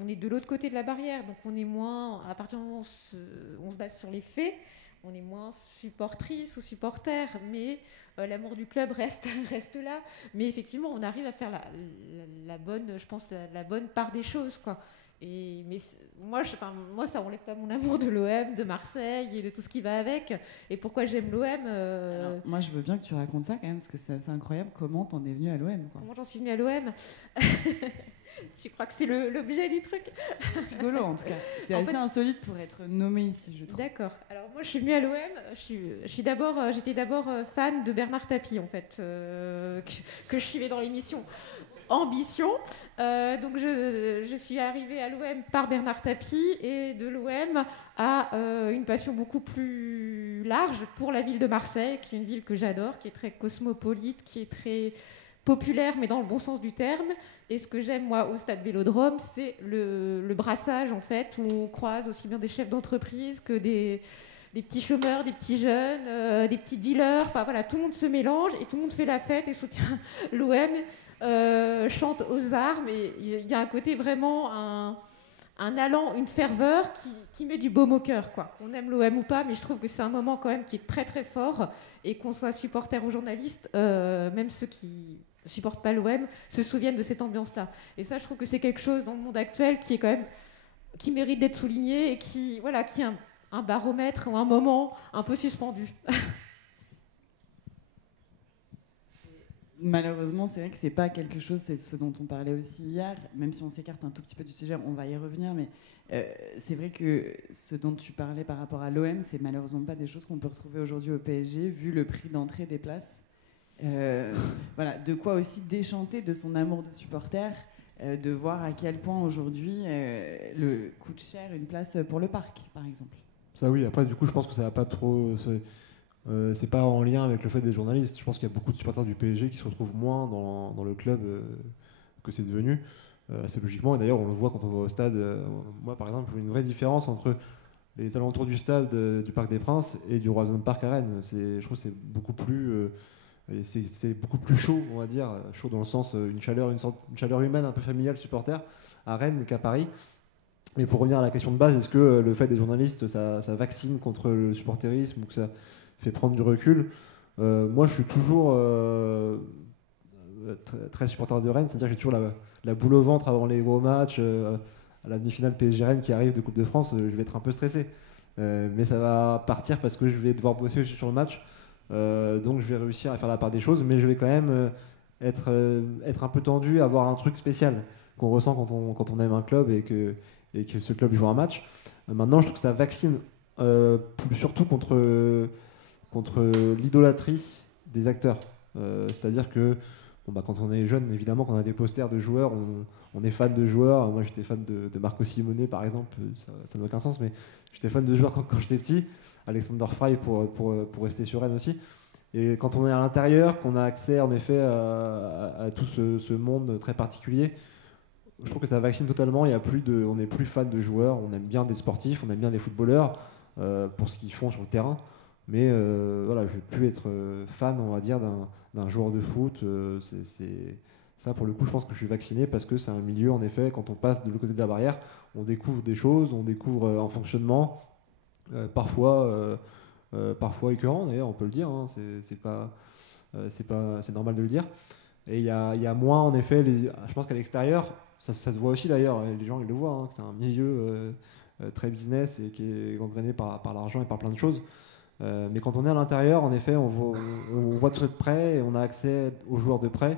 on est de l'autre côté de la barrière, donc on est moins, à partir du moment où on se base sur les faits, on est moins supportrice ou supporter, mais l'amour du club reste là. Mais effectivement, on arrive à faire la bonne part des choses, quoi. Mais moi, ça enlève pas mon amour de l'OM, de Marseille et de tout ce qui va avec. Et pourquoi j'aime l'OM Moi, je veux bien que tu racontes ça quand même, parce que c'est incroyable comment t'en es venu à l'OM. Comment j'en suis venue à l'OM? Tu crois que c'est l'objet du truc? Rigolo en tout cas. C'est assez insolite pour être nommé ici, je trouve. D'accord. Alors moi, je suis venue à l'OM. J'étais d'abord fan de Bernard Tapie, en fait, que je suivais dans l'émission Ambition. Donc je suis arrivée à l'OM par Bernard Tapie et de l'OM à une passion beaucoup plus large pour la ville de Marseille, qui est une ville que j'adore, qui est très cosmopolite, qui est très populaire, mais dans le bon sens du terme. Et ce que j'aime, moi, au stade Vélodrome, c'est le brassage, en fait, où on croise aussi bien des chefs d'entreprise que des petits chômeurs, des petits jeunes, des petits dealers. Enfin, voilà, tout le monde se mélange et tout le monde fait la fête et soutient l'OM, chante aux armes. Et il y a un côté vraiment, un allant, une ferveur qui met du baume au cœur, quoi. Qu'on aime l'OM ou pas, mais je trouve que c'est un moment quand même qui est très, très fort. Et qu'on soit supporter ou journaliste, même ceux qui supportent pas l'OM se souviennent de cette ambiance-là. Et ça, je trouve que c'est quelque chose dans le monde actuel qui est quand même, qui mérite d'être souligné et qui est un baromètre ou un moment un peu suspendu. Malheureusement, c'est vrai que c'est pas quelque chose, c'est ce dont on parlait aussi hier, même si on s'écarte un tout petit peu du sujet, on va y revenir, mais c'est vrai que ce dont tu parlais par rapport à l'OM, c'est malheureusement pas des choses qu'on peut retrouver aujourd'hui au PSG, vu le prix d'entrée des places. Voilà, de quoi aussi déchanter de son amour de supporter, de voir à quel point aujourd'hui le coûte cher une place pour le parc, par exemple. Ça oui, après du coup je pense que ça va pas trop... c'est pas en lien avec le fait des journalistes. Je pense qu'il y a beaucoup de supporters du PSG qui se retrouvent moins dans le club que c'est devenu. C'est logiquement, et d'ailleurs on le voit quand on va au stade. Moi par exemple, je vois une vraie différence entre les alentours du stade du Parc des Princes et du Roison Park à Rennes. Je trouve que c'est beaucoup plus... c'est beaucoup plus chaud, on va dire. Chaud dans le sens, une chaleur humaine un peu familiale supporter à Rennes qu'à Paris. Mais pour revenir à la question de base, est-ce que le fait des journalistes, ça vaccine contre le supporterisme ou que ça fait prendre du recul? Moi, je suis toujours très supporter de Rennes, c'est-à-dire que j'ai toujours la boule au ventre avant les gros matchs. À la demi-finale PSG Rennes qui arrive de Coupe de France, je vais être un peu stressé. Mais ça va partir parce que je vais devoir bosser sur le match. Donc je vais réussir à faire la part des choses, mais je vais quand même être un peu tendu, avoir un truc spécial qu'on ressent quand on aime un club et que ce club joue un match. Maintenant, je trouve que ça vaccine surtout contre l'idolâtrie des acteurs. C'est-à-dire que quand on est jeune, évidemment, quand on a des posters de joueurs, on est fan de joueurs. Moi, j'étais fan de Marco Simone, par exemple. Ça n'a aucun sens, mais j'étais fan de joueurs quand j'étais petit. Alexander Frey pour rester sur Rennes aussi. Et quand on est à l'intérieur, qu'on a accès en effet à tout ce monde très particulier, je trouve que ça vaccine totalement. On n'est plus fan de joueurs. On aime bien des sportifs, on aime bien des footballeurs pour ce qu'ils font sur le terrain. Mais voilà, je ne vais plus être fan, on va dire, d'un joueur de foot. Ça, pour le coup, je pense que je suis vacciné parce que c'est un milieu, en effet, quand on passe de l'autre côté de la barrière, on découvre des choses, on découvre un fonctionnement, parfois écœurant, d'ailleurs, on peut le dire. Hein, c'est normal de le dire. Et il y a moins, en effet, je pense qu'à l'extérieur, ça se voit aussi d'ailleurs, les gens ils le voient, hein, que c'est un milieu très business et qui est gangréné par l'argent et par plein de choses. Mais quand on est à l'intérieur, en effet, on voit tout de près et on a accès aux joueurs de près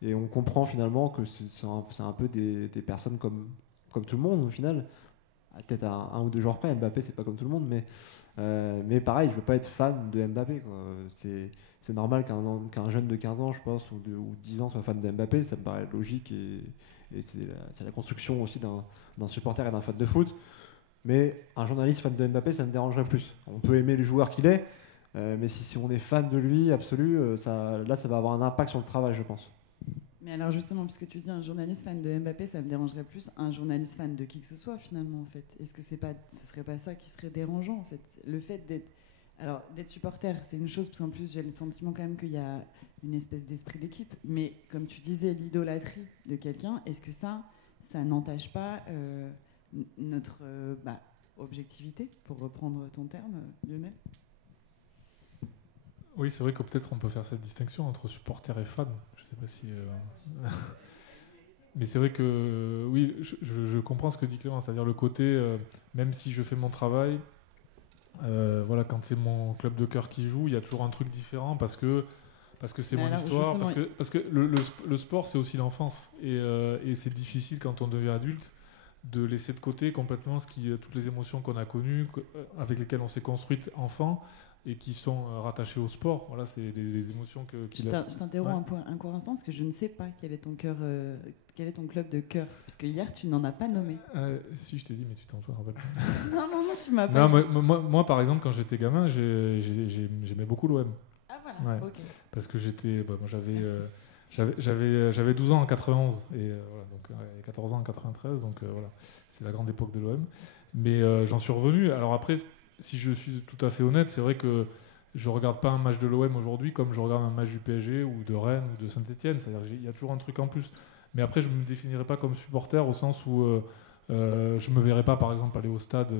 et on comprend finalement que c'est un peu des personnes comme tout le monde au final. Peut-être à un ou deux joueurs près. Mbappé, c'est pas comme tout le monde, mais pareil, je veux pas être fan de Mbappé, quoi. C'est normal qu'un jeune de 15 ans, je pense, ou 10 ans soit fan de Mbappé, ça me paraît logique et c'est la construction aussi d'un supporter et d'un fan de foot. Mais un journaliste fan de Mbappé, ça me dérangerait plus. On peut aimer le joueur qu'il est, mais si on est fan de lui, absolu, ça va avoir un impact sur le travail, je pense. Mais alors justement, puisque tu dis un journaliste fan de Mbappé, ça me dérangerait plus un journaliste fan de qui que ce soit finalement, en fait. Est-ce que ce serait pas ça qui serait dérangeant, en fait? Le fait d'être supporter, c'est une chose, parce qu'en plus j'ai le sentiment quand même qu'il y a une espèce d'esprit d'équipe. Mais comme tu disais, l'idolâtrie de quelqu'un, est-ce que ça n'entache pas notre objectivité, pour reprendre ton terme, Lionel? Oui, c'est vrai que peut-être on peut faire cette distinction entre supporter et fan. Je sais pas si... Mais c'est vrai que, oui, je comprends ce que dit Clément, c'est-à-dire le côté, même si je fais mon travail, voilà, quand c'est mon club de cœur qui joue, il y a toujours un truc différent parce que c'est mon histoire, parce que le sport, c'est aussi l'enfance. Et c'est difficile quand on devient adulte de laisser de côté complètement toutes les émotions qu'on a connues, avec lesquelles on s'est construite enfant, et qui sont rattachées au sport. Voilà, c'est des émotions Je t'interromps un court instant, parce que je ne sais pas quel est ton club de cœur. Parce que hier, tu n'en as pas nommé. Si, je t'ai dit, mais tu t'en rappelles pas. non, tu m'as pas dit. Moi, par exemple, quand j'étais gamin, j'aimais beaucoup l'OM. Ah voilà, ok. Parce que j'avais 12 ans en 91 et voilà, donc 14 ans en 93, donc voilà, c'est la grande époque de l'OM. Mais j'en suis revenu. Alors après, si je suis tout à fait honnête, c'est vrai que je regarde pas un match de l'OM aujourd'hui comme je regarde un match du PSG ou de Rennes ou de Saint-Etienne. C'est-à-dire qu'il y a toujours un truc en plus. Mais après, je me définirais pas comme supporter au sens où je me verrais pas, par exemple, aller au stade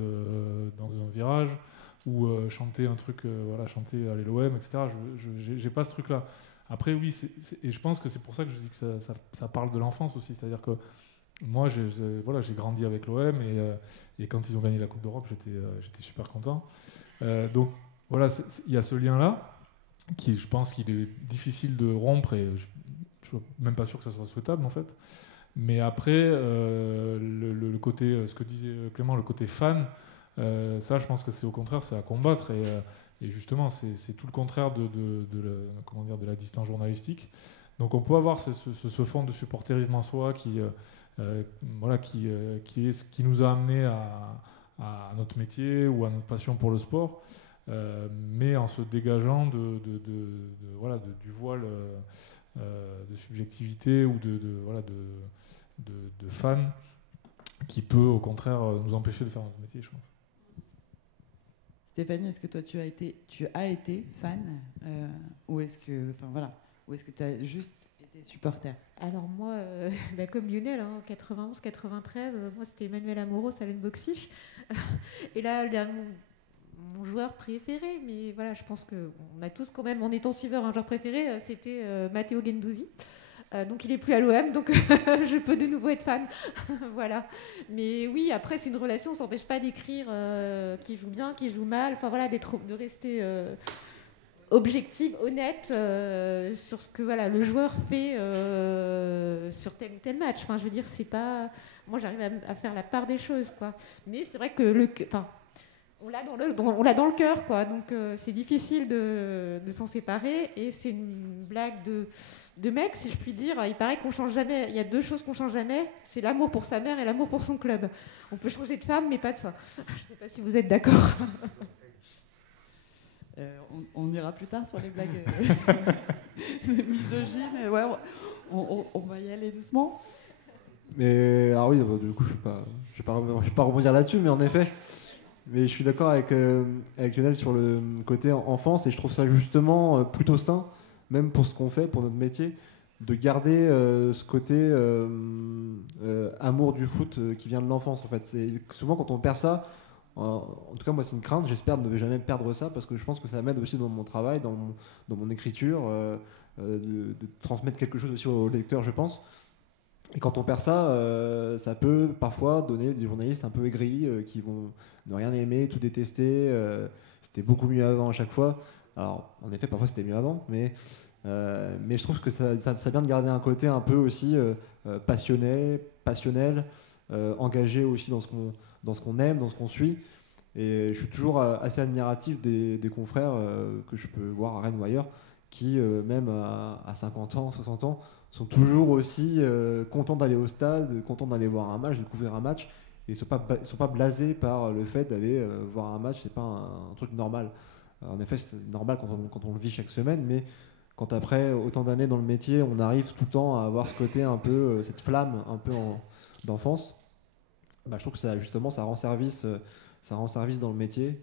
dans un virage ou chanter un truc, chanter aller l'OM, etc. J'ai pas ce truc-là. Après, oui, et je pense que c'est pour ça que je dis que ça parle de l'enfance aussi. C'est-à-dire que moi, j'ai grandi avec l'OM et quand ils ont gagné la Coupe d'Europe, j'étais super content. Donc voilà, il y a ce lien-là qui, je pense qu'il est difficile de rompre et je suis même pas sûr que ça soit souhaitable en fait. Mais après, le côté, ce que disait Clément, le côté fan, ça, je pense que c'est au contraire, c'est à combattre et justement, c'est tout le contraire de la distance journalistique. Donc on peut avoir ce fond de supporterisme en soi qui nous a amené à notre métier ou à notre passion pour le sport, mais en se dégageant du voile de subjectivité ou de fan qui peut au contraire nous empêcher de faire notre métier, je pense. Stéphanie, est-ce que toi tu as été fan ou est-ce que tu as juste été supporter? Alors moi, comme Lionel, 91-93, moi c'était Emmanuel Amorós, Alain Boxic. Et là, mon joueur préféré, mais voilà, je pense qu'on a tous quand même, en étant suiveur, un joueur préféré, c'était Matteo Guendouzi. Donc il est plus à l'OM, donc je peux de nouveau être fan. Voilà. Mais oui, après c'est une relation, ça n'empêche pas d'écrire qui joue bien, qui joue mal, enfin voilà, de rester objective, honnête sur ce que le joueur fait sur tel ou tel match. Enfin, je veux dire, c'est pas. Moi, j'arrive à faire la part des choses, quoi. Mais c'est vrai que on l'a dans le cœur, quoi. Donc c'est difficile de s'en séparer. Et c'est une blague de mec, si je puis dire. Il paraît qu'on change jamais. Il y a deux choses qu'on change jamais. C'est l'amour pour sa mère et l'amour pour son club. On peut changer de femme, mais pas de ça. Je ne sais pas si vous êtes d'accord. On ira plus tard sur les blagues misogynes. Ouais, on va y aller doucement. Mais alors oui, du coup, je vais pas rebondir là-dessus, mais en effet, mais je suis d'accord avec Lionel sur le côté enfance, et je trouve ça justement plutôt sain, même pour ce qu'on fait, pour notre métier, de garder ce côté amour du foot qui vient de l'enfance. En fait, c'est souvent quand on perd ça. En tout cas, moi, c'est une crainte. J'espère ne jamais perdre ça, parce que je pense que ça m'aide aussi dans mon travail, dans mon écriture, de transmettre quelque chose aussi au lecteur, je pense. Et quand on perd ça, ça peut parfois donner des journalistes un peu aigris qui vont ne rien aimer, tout détester. C'était beaucoup mieux avant à chaque fois. Alors, en effet, parfois c'était mieux avant, mais je trouve que ça vient de garder un côté un peu aussi passionnel, engagé aussi dans ce qu'on aime, dans ce qu'on suit. Et je suis toujours assez admiratif des confrères que je peux voir à Rennes ou ailleurs, qui, même à 50 ans, 60 ans, sont toujours aussi contents d'aller au stade, contents d'aller voir un match, découvrir un match, et ils sont pas blasés par le fait d'aller voir un match. C'est pas un truc normal. En effet, c'est normal quand on le vit chaque semaine, mais quand après autant d'années dans le métier, on arrive tout le temps à avoir ce côté un peu, cette flamme un peu d'enfance, bah, je trouve que justement ça rend service dans le métier,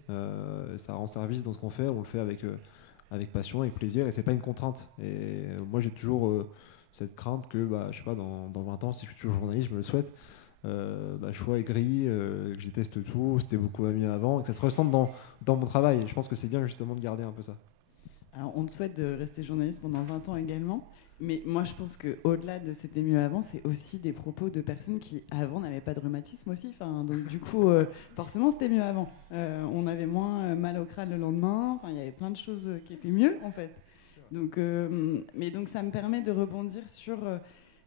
ça rend service dans ce qu'on fait. On le fait avec passion, avec plaisir, et c'est pas une contrainte. Et moi, j'ai toujours cette crainte que, je sais pas, dans 20 ans, si je suis toujours journaliste, je me le souhaite, je sois aigri, que j'y teste tout, c'était beaucoup mieux avant, et que ça se ressente dans mon travail. Et je pense que c'est bien justement de garder un peu ça. Alors, on te souhaite de rester journaliste pendant 20 ans également, mais moi je pense qu'au-delà de c'était mieux avant, c'est aussi des propos de personnes qui avant n'avaient pas de rhumatisme aussi. Enfin, donc du coup, forcément c'était mieux avant. On avait moins mal au crâne le lendemain, enfin, il y avait plein de choses qui étaient mieux en fait. Donc, mais donc ça me permet de rebondir sur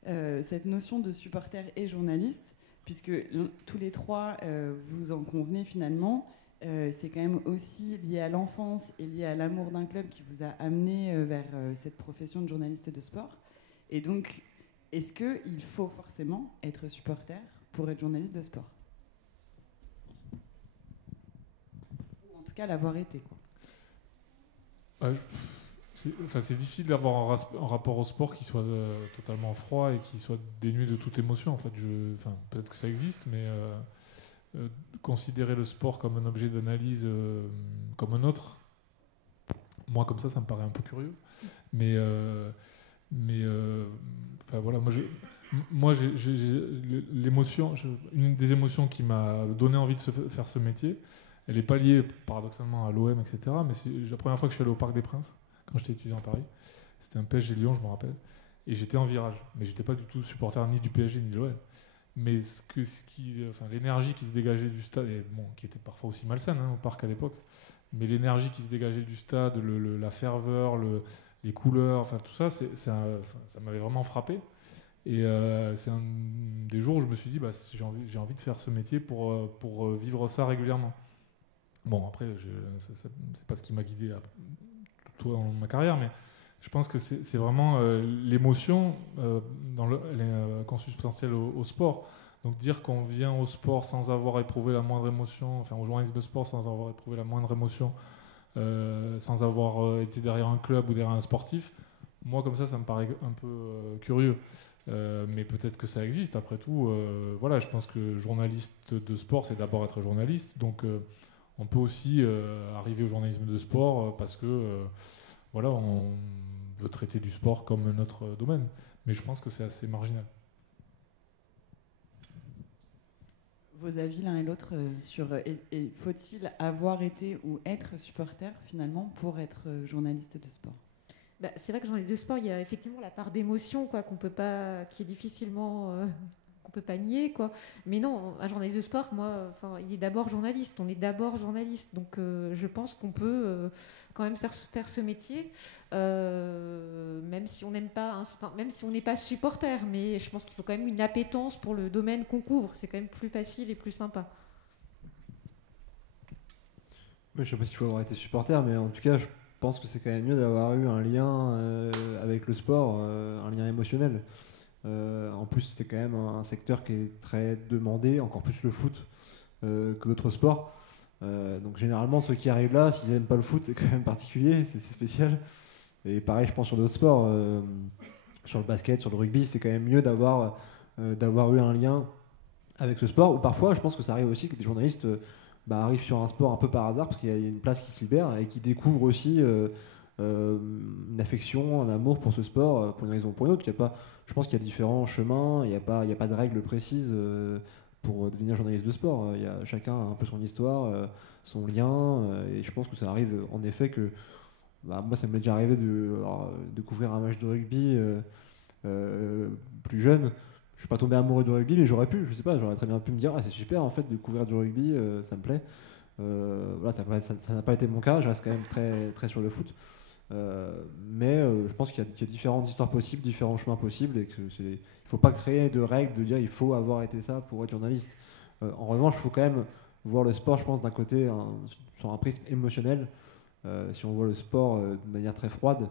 cette notion de supporter et journaliste, puisque tous les trois, vous en convenez finalement, c'est quand même aussi lié à l'enfance et lié à l'amour d'un club qui vous a amené vers cette profession de journaliste de sport. Et donc, est-ce qu'il faut forcément être supporter pour être journaliste de sport ? Ou en tout cas l'avoir été, quoi. C'est difficile d'avoir un rapport au sport qui soit totalement froid et qui soit dénué de toute émotion. En fait, peut-être que ça existe, mais considérer le sport comme un objet d'analyse comme un autre, moi comme ça me paraît un peu curieux. Mais voilà, moi j'ai l'émotion, une des émotions qui m'a donné envie de faire ce métier, elle n'est pas liée paradoxalement à l'OM, etc. Mais c'est la première fois que je suis allé au Parc des Princes, quand j'étais étudiant à Paris. C'était un PSG Lyon, je me rappelle. Et j'étais en virage. Mais j'étais pas du tout supporter ni du PSG ni de l'OM. Mais l'énergie qui se dégageait du stade, et qui était parfois aussi malsaine au parc à l'époque, mais l'énergie qui se dégageait du stade, la ferveur, les couleurs, tout ça, ça m'avait vraiment frappé. Et c'est un des jours où je me suis dit, j'ai envie de faire ce métier pour vivre ça régulièrement. Bon, après, c'est pas ce qui m'a guidé tout dans ma carrière, mais je pense que c'est vraiment l'émotion elle est consubstantielle au sport. Donc dire qu'on vient au sport sans avoir éprouvé la moindre émotion, au journalisme de sport sans avoir éprouvé la moindre émotion, sans avoir été derrière un club ou derrière un sportif, moi comme ça me paraît un peu curieux. Mais peut-être que ça existe, après tout. Voilà, je pense que journaliste de sport, c'est d'abord être journaliste. Donc on peut aussi arriver au journalisme de sport parce que voilà, on veut traiter du sport comme un autre domaine. Mais je pense que c'est assez marginal. Vos avis l'un et l'autre sur faut-il avoir été ou être supporter finalement pour être journaliste de sport ? C'est vrai que journaliste de sport, il y a effectivement la part d'émotion qu'on peut pas, qui est difficilement qu'on peut pas nier, quoi. Mais non, un journaliste de sport, il est d'abord journaliste. On est d'abord journaliste, donc je pense qu'on peut quand même faire ce métier, même si on n'aime pas, même si on n'est pas supporter. Mais je pense qu'il faut quand même une appétence pour le domaine qu'on couvre. C'est quand même plus facile et plus sympa. Je sais pas s'il faut avoir été supporter, mais en tout cas, je pense que c'est quand même mieux d'avoir eu un lien avec le sport, un lien émotionnel. En plus, c'est quand même un secteur qui est très demandé, encore plus le foot que d'autres sports. Donc généralement, ceux qui arrivent là, s'ils n'aiment pas le foot, c'est quand même particulier, c'est spécial. Et pareil, je pense sur d'autres sports, sur le basket, sur le rugby, c'est quand même mieux d'avoir eu un lien avec ce sport. Ou parfois, je pense que ça arrive aussi que des journalistes arrivent sur un sport un peu par hasard, parce qu'il y a une place qui se libère, et qui découvrent aussi une affection, un amour pour ce sport, pour une raison ou pour une autre. Je pense qu'il y a différents chemins, il n'y a pas de règles précises pour devenir journaliste de sport. Chacun a un peu son histoire, son lien, et je pense que ça arrive en effet que moi ça m'est déjà arrivé de couvrir un match de rugby plus jeune. Je suis pas tombé amoureux du rugby, mais j'aurais très bien pu me dire c'est super en fait de couvrir du rugby, ça me plaît. Voilà, ça n'a pas été mon cas, je reste quand même très, très sur le foot. Mais je pense qu'il y a différentes histoires possibles, différents chemins possibles, et qu'il ne faut pas créer de règles de dire il faut avoir été ça pour être journaliste. En revanche, il faut quand même voir le sport, je pense, d'un côté sur un prisme émotionnel. Si on voit le sport de manière très froide,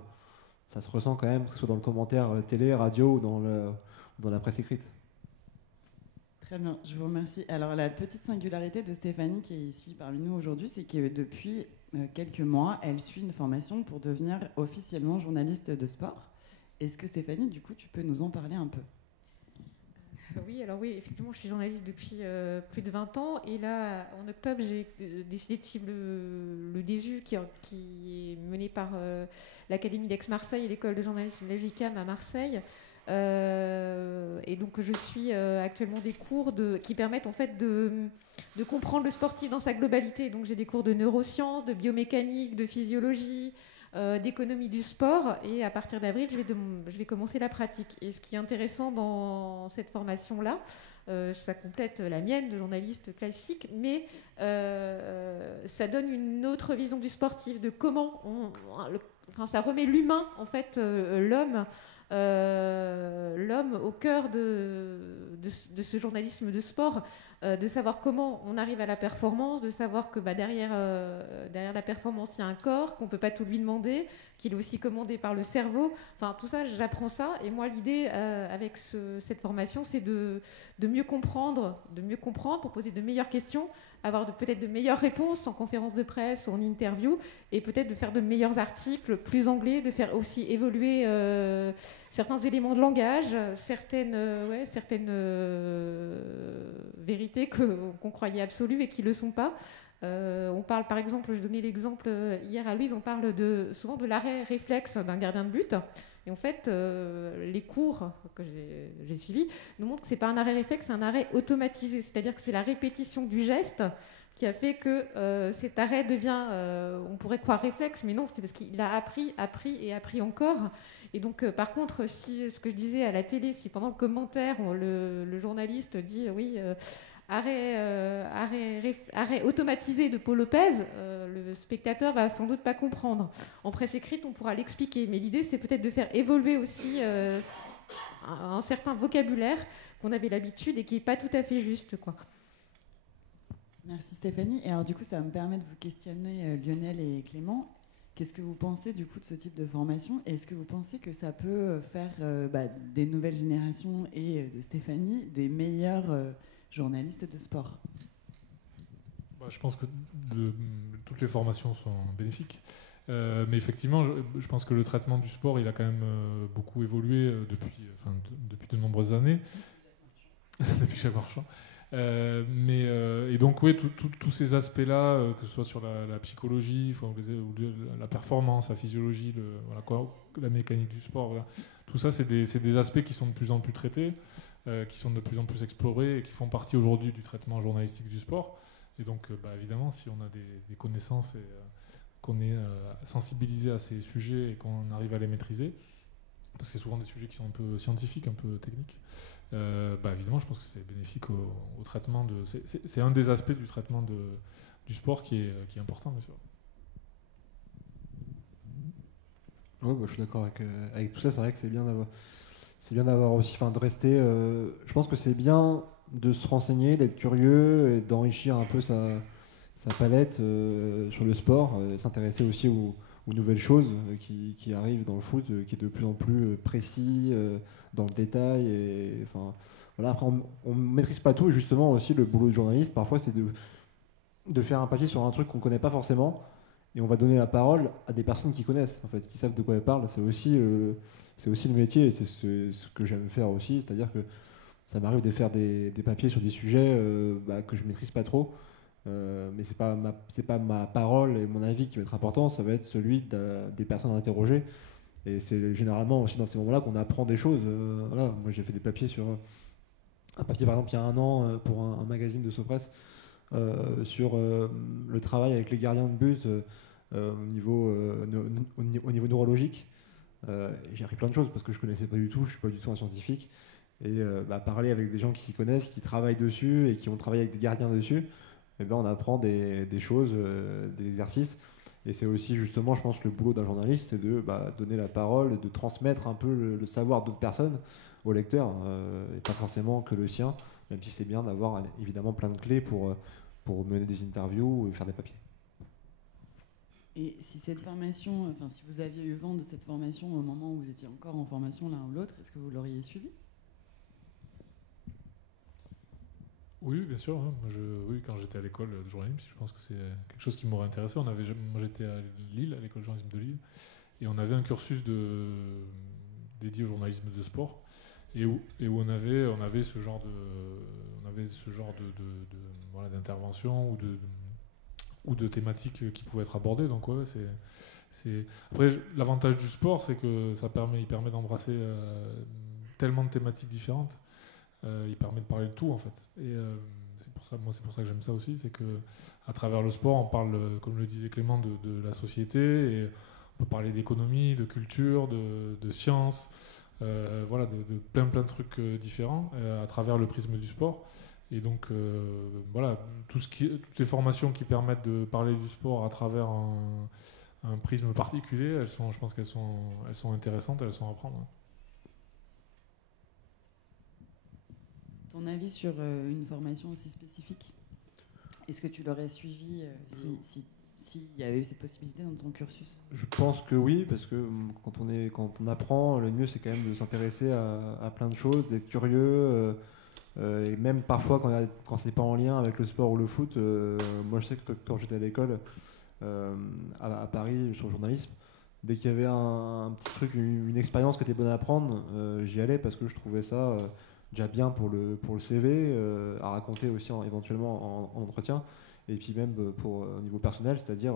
ça se ressent quand même, que ce soit dans le commentaire télé, radio ou dans la presse écrite. Très bien, je vous remercie. Alors la petite singularité de Stéphanie qui est ici parmi nous aujourd'hui, c'est que depuis quelques mois, elle suit une formation pour devenir officiellement journaliste de sport. Est-ce que Stéphanie, du coup, tu peux nous en parler un peu ? Oui, effectivement, je suis journaliste depuis plus de 20 ans. Et là, en octobre, j'ai décidé de suivre le DESU qui est mené par l'Académie d'Aix-Marseille et l'école de journalisme de l'AGICAM à Marseille. Et donc je suis actuellement des cours qui permettent en fait de comprendre le sportif dans sa globalité. Donc j'ai des cours de neurosciences, de biomécanique, de physiologie, d'économie du sport, et à partir d'avril je vais commencer la pratique. Et ce qui est intéressant dans cette formation là, ça complète la mienne de journaliste classique, mais ça donne une autre vision du sportif, de comment ça remet l'humain en fait, l'homme au cœur de ce journalisme de sport, de savoir comment on arrive à la performance, de savoir que derrière la performance il y a un corps, qu'on ne peut pas tout lui demander, qu'il est aussi commandé par le cerveau. Enfin tout ça, j'apprends ça, et moi l'idée avec cette formation, c'est de mieux comprendre pour poser de meilleures questions, avoir peut-être de meilleures réponses en conférence de presse ou en interview, et peut-être de faire de meilleurs articles plus anglais, de faire aussi évoluer certains éléments de langage, certaines vérités qu'on croyait absolues et qui ne le sont pas. On parle par exemple, je donnais l'exemple hier à Louise, on parle souvent de l'arrêt réflexe d'un gardien de but. Et en fait, les cours que j'ai suivis nous montrent que ce n'est pas un arrêt réflexe, c'est un arrêt automatisé. C'est-à-dire que c'est la répétition du geste qui a fait que cet arrêt devient, on pourrait croire réflexe, mais non, c'est parce qu'il a appris et appris encore. Et donc, par contre, si ce que je disais à la télé, si pendant le commentaire, le journaliste dit oui, arrêt automatisé de Paul Lopez, le spectateur va sans doute pas comprendre. En presse écrite, on pourra l'expliquer, mais l'idée, c'est peut-être de faire évoluer aussi un certain vocabulaire qu'on avait l'habitude et qui n'est pas tout à fait juste, quoi. Merci Stéphanie. Et alors du coup, ça me permet de vous questionner, Lionel et Clément. Qu'est-ce que vous pensez du coup de ce type de formation ? Est-ce que vous pensez que ça peut faire des nouvelles générations et de Stéphanie des meilleurs journalistes de sport ? Je pense que toutes les formations sont bénéfiques. Mais effectivement, je pense que le traitement du sport, il a quand même beaucoup évolué depuis de nombreuses années. Depuis Jacques Marchand. Et donc, oui, tous ces aspects-là, que ce soit sur la psychologie, ou la performance, la physiologie, la mécanique du sport, voilà. Tout ça, c'est des aspects qui sont de plus en plus traités, qui sont de plus en plus explorés et qui font partie aujourd'hui du traitement journalistique du sport. Et donc, évidemment, si on a des connaissances et qu'on est sensibilisé à ces sujets et qu'on arrive à les maîtriser, parce que c'est souvent des sujets qui sont un peu scientifiques, un peu techniques, évidemment, je pense que c'est bénéfique au traitement de... C'est un des aspects du traitement du sport qui est important, bien sûr. Oui, je suis d'accord avec tout ça. C'est vrai que c'est bien d'avoir aussi, de rester... je pense que c'est bien de se renseigner, d'être curieux et d'enrichir un peu sa palette sur le sport, s'intéresser aussi aux nouvelles choses qui arrivent dans le foot, qui est de plus en plus précis dans le détail. Et, enfin, voilà, après, on ne maîtrise pas tout, et justement aussi le boulot de journaliste, parfois, c'est de faire un papier sur un truc qu'on ne connaît pas forcément, et on va donner la parole à des personnes qui connaissent, en fait, qui savent de quoi elles parlent. C'est aussi le métier, et c'est ce que j'aime faire aussi, c'est-à-dire que ça m'arrive de faire des papiers sur des sujets que je ne maîtrise pas trop, mais c'est pas ma parole et mon avis qui va être important, ça va être celui des personnes interrogées. Et c'est généralement aussi dans ces moments-là qu'on apprend des choses. Voilà. Moi, j'ai fait des papiers sur un papier, par exemple, il y a un an, pour un magazine de Sopress, sur le travail avec les gardiens de but au niveau neurologique. J'ai appris plein de choses parce que je connaissais pas du tout, je suis pas du tout un scientifique. Et parler avec des gens qui s'y connaissent, qui travaillent dessus et qui ont travaillé avec des gardiens dessus, et ben on apprend des choses, des exercices. Et c'est aussi justement, je pense, le boulot d'un journaliste, c'est de donner la parole, de transmettre un peu le savoir d'autres personnes au lecteur, et pas forcément que le sien, même si c'est bien d'avoir évidemment plein de clés pour mener des interviews et faire des papiers. Et si cette formation, enfin si vous aviez eu vent de cette formation au moment où vous étiez encore en formation l'un ou l'autre, est-ce que vous l'auriez suivi ? Oui, bien sûr. Hein. Oui, quand j'étais à l'école de journalisme, je pense que c'est quelque chose qui m'aurait intéressé. Moi, j'étais à Lille, à l'école de journalisme de Lille, et on avait un cursus dédié au journalisme de sport, et où on avait ce genre voilà, d'intervention ou de thématiques qui pouvaient être abordées. Donc ouais, Après, l'avantage du sport, c'est que il permet d'embrasser tellement de thématiques différentes. Il permet de parler de tout, en fait. Et c'est pour ça que j'aime ça aussi, c'est que à travers le sport, on parle, comme le disait Clément, de la société, et on peut parler d'économie, de culture, de science, voilà, de plein de trucs différents à travers le prisme du sport. Et donc, voilà, toutes les formations qui permettent de parler du sport à travers un prisme particulier, je pense qu'elles sont intéressantes, elles sont à prendre. Ton avis sur une formation aussi spécifique ? Est-ce que tu l'aurais suivi s'il y avait eu cette possibilité dans ton cursus ? Je pense que oui, parce que quand on apprend, le mieux c'est quand même de s'intéresser à plein de choses, d'être curieux, et même parfois quand c'est pas en lien avec le sport ou le foot. Moi je sais que quand j'étais à l'école à Paris sur le journalisme, dès qu'il y avait un petit truc, une expérience qui était bonne à apprendre, j'y allais parce que je trouvais ça déjà bien pour le CV, à raconter aussi éventuellement en entretien, et puis même au niveau personnel, c'est-à-dire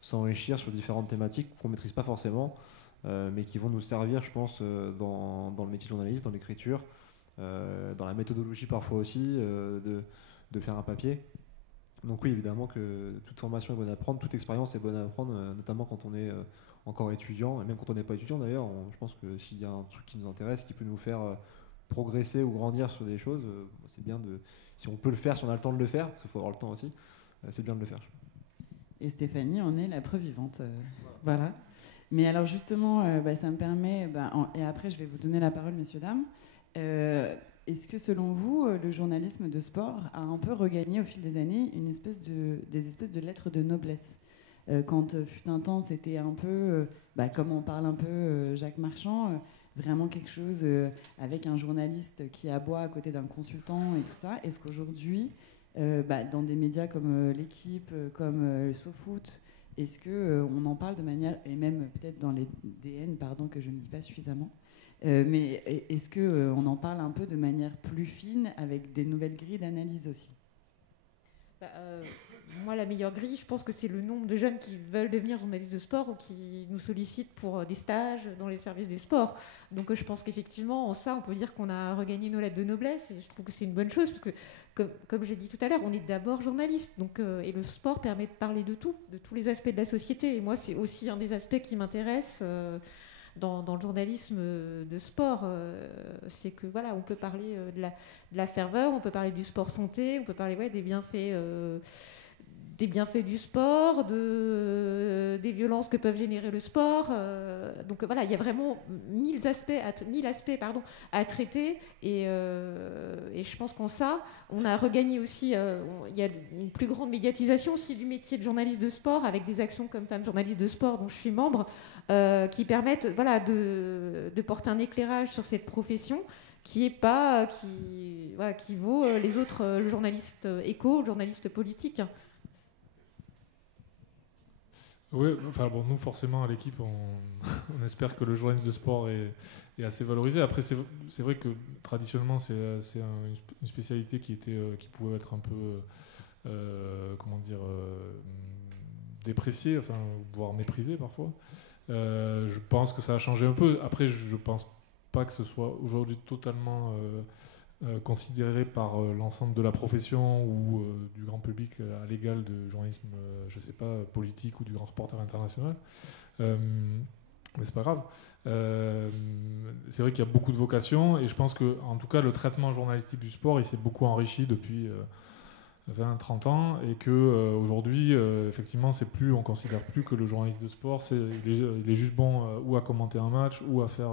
s'enrichir sur différentes thématiques qu'on ne maîtrise pas forcément, mais qui vont nous servir, je pense, dans le métier de journaliste, dans l'écriture, dans la méthodologie parfois aussi, de faire un papier. Donc oui, évidemment que toute formation est bonne à prendre, toute expérience est bonne à prendre, notamment quand on est encore étudiant, et même quand on n'est pas étudiant d'ailleurs. Je pense que s'il y a un truc qui nous intéresse, qui peut nous faire progresser ou grandir sur des choses, c'est bien si on peut le faire, si on a le temps de le faire, parce qu'il faut avoir le temps aussi, c'est bien de le faire. Et Stéphanie en est la preuve vivante. Voilà. Mais alors justement, ça me permet, et après je vais vous donner la parole, messieurs, dames. Est-ce que selon vous, le journalisme de sport a un peu regagné au fil des années des espèces de lettres de noblesse ? Quand fut un temps, c'était un peu, comme on parle un peu Jacques Marchand, vraiment quelque chose avec un journaliste qui aboie à côté d'un consultant et tout ça. Est-ce qu'aujourd'hui, dans des médias comme l'Équipe, comme SoFoot, est-ce qu'on en parle de manière, et même peut-être dans les DN, pardon, que je ne lis pas suffisamment, mais est-ce qu'on en parle un peu de manière plus fine, avec des nouvelles grilles d'analyse aussi ? Moi, la meilleure grille, je pense que c'est le nombre de jeunes qui veulent devenir journalistes de sport ou qui nous sollicitent pour des stages dans les services des sports. Donc je pense qu'effectivement, en ça, on peut dire qu'on a regagné nos lettres de noblesse, et je trouve que c'est une bonne chose, parce que, comme j'ai dit tout à l'heure, on est d'abord journaliste, donc, et le sport permet de parler de tout, de tous les aspects de la société. Et moi, c'est aussi un des aspects qui m'intéresse dans le journalisme de sport, c'est que voilà, on peut parler de la ferveur, on peut parler du sport santé, on peut parler des bienfaits du sport, des violences que peuvent générer le sport. Donc voilà, il y a vraiment 1000 aspects à traiter. Et je pense qu'en ça, on a regagné aussi, il y a une plus grande médiatisation aussi du métier de journaliste de sport, avec des actions comme Femmes journalistes de sport, dont je suis membre, qui permettent de porter un éclairage sur cette profession qui vaut les autres, le journaliste éco, le journaliste politique. Oui, enfin bon, nous forcément à l'équipe, on espère que le journalisme de sport est assez valorisé. Après, c'est vrai que traditionnellement, c'est une spécialité qui pouvait être un peu, comment dire, dépréciée, enfin, voire méprisée parfois. Je pense que ça a changé un peu. Après, je pense pas que ce soit aujourd'hui totalement considéré par l'ensemble de la profession ou du grand public à l'égal de journalisme, je sais pas, politique ou du grand reporter international. Mais c'est pas grave. C'est vrai qu'il y a beaucoup de vocations et je pense que, en tout cas, le traitement journalistique du sport, il s'est beaucoup enrichi depuis 20-30 ans et que aujourd'hui, effectivement, on considère plus que le journaliste de sport, il est juste bon ou à commenter un match ou à faire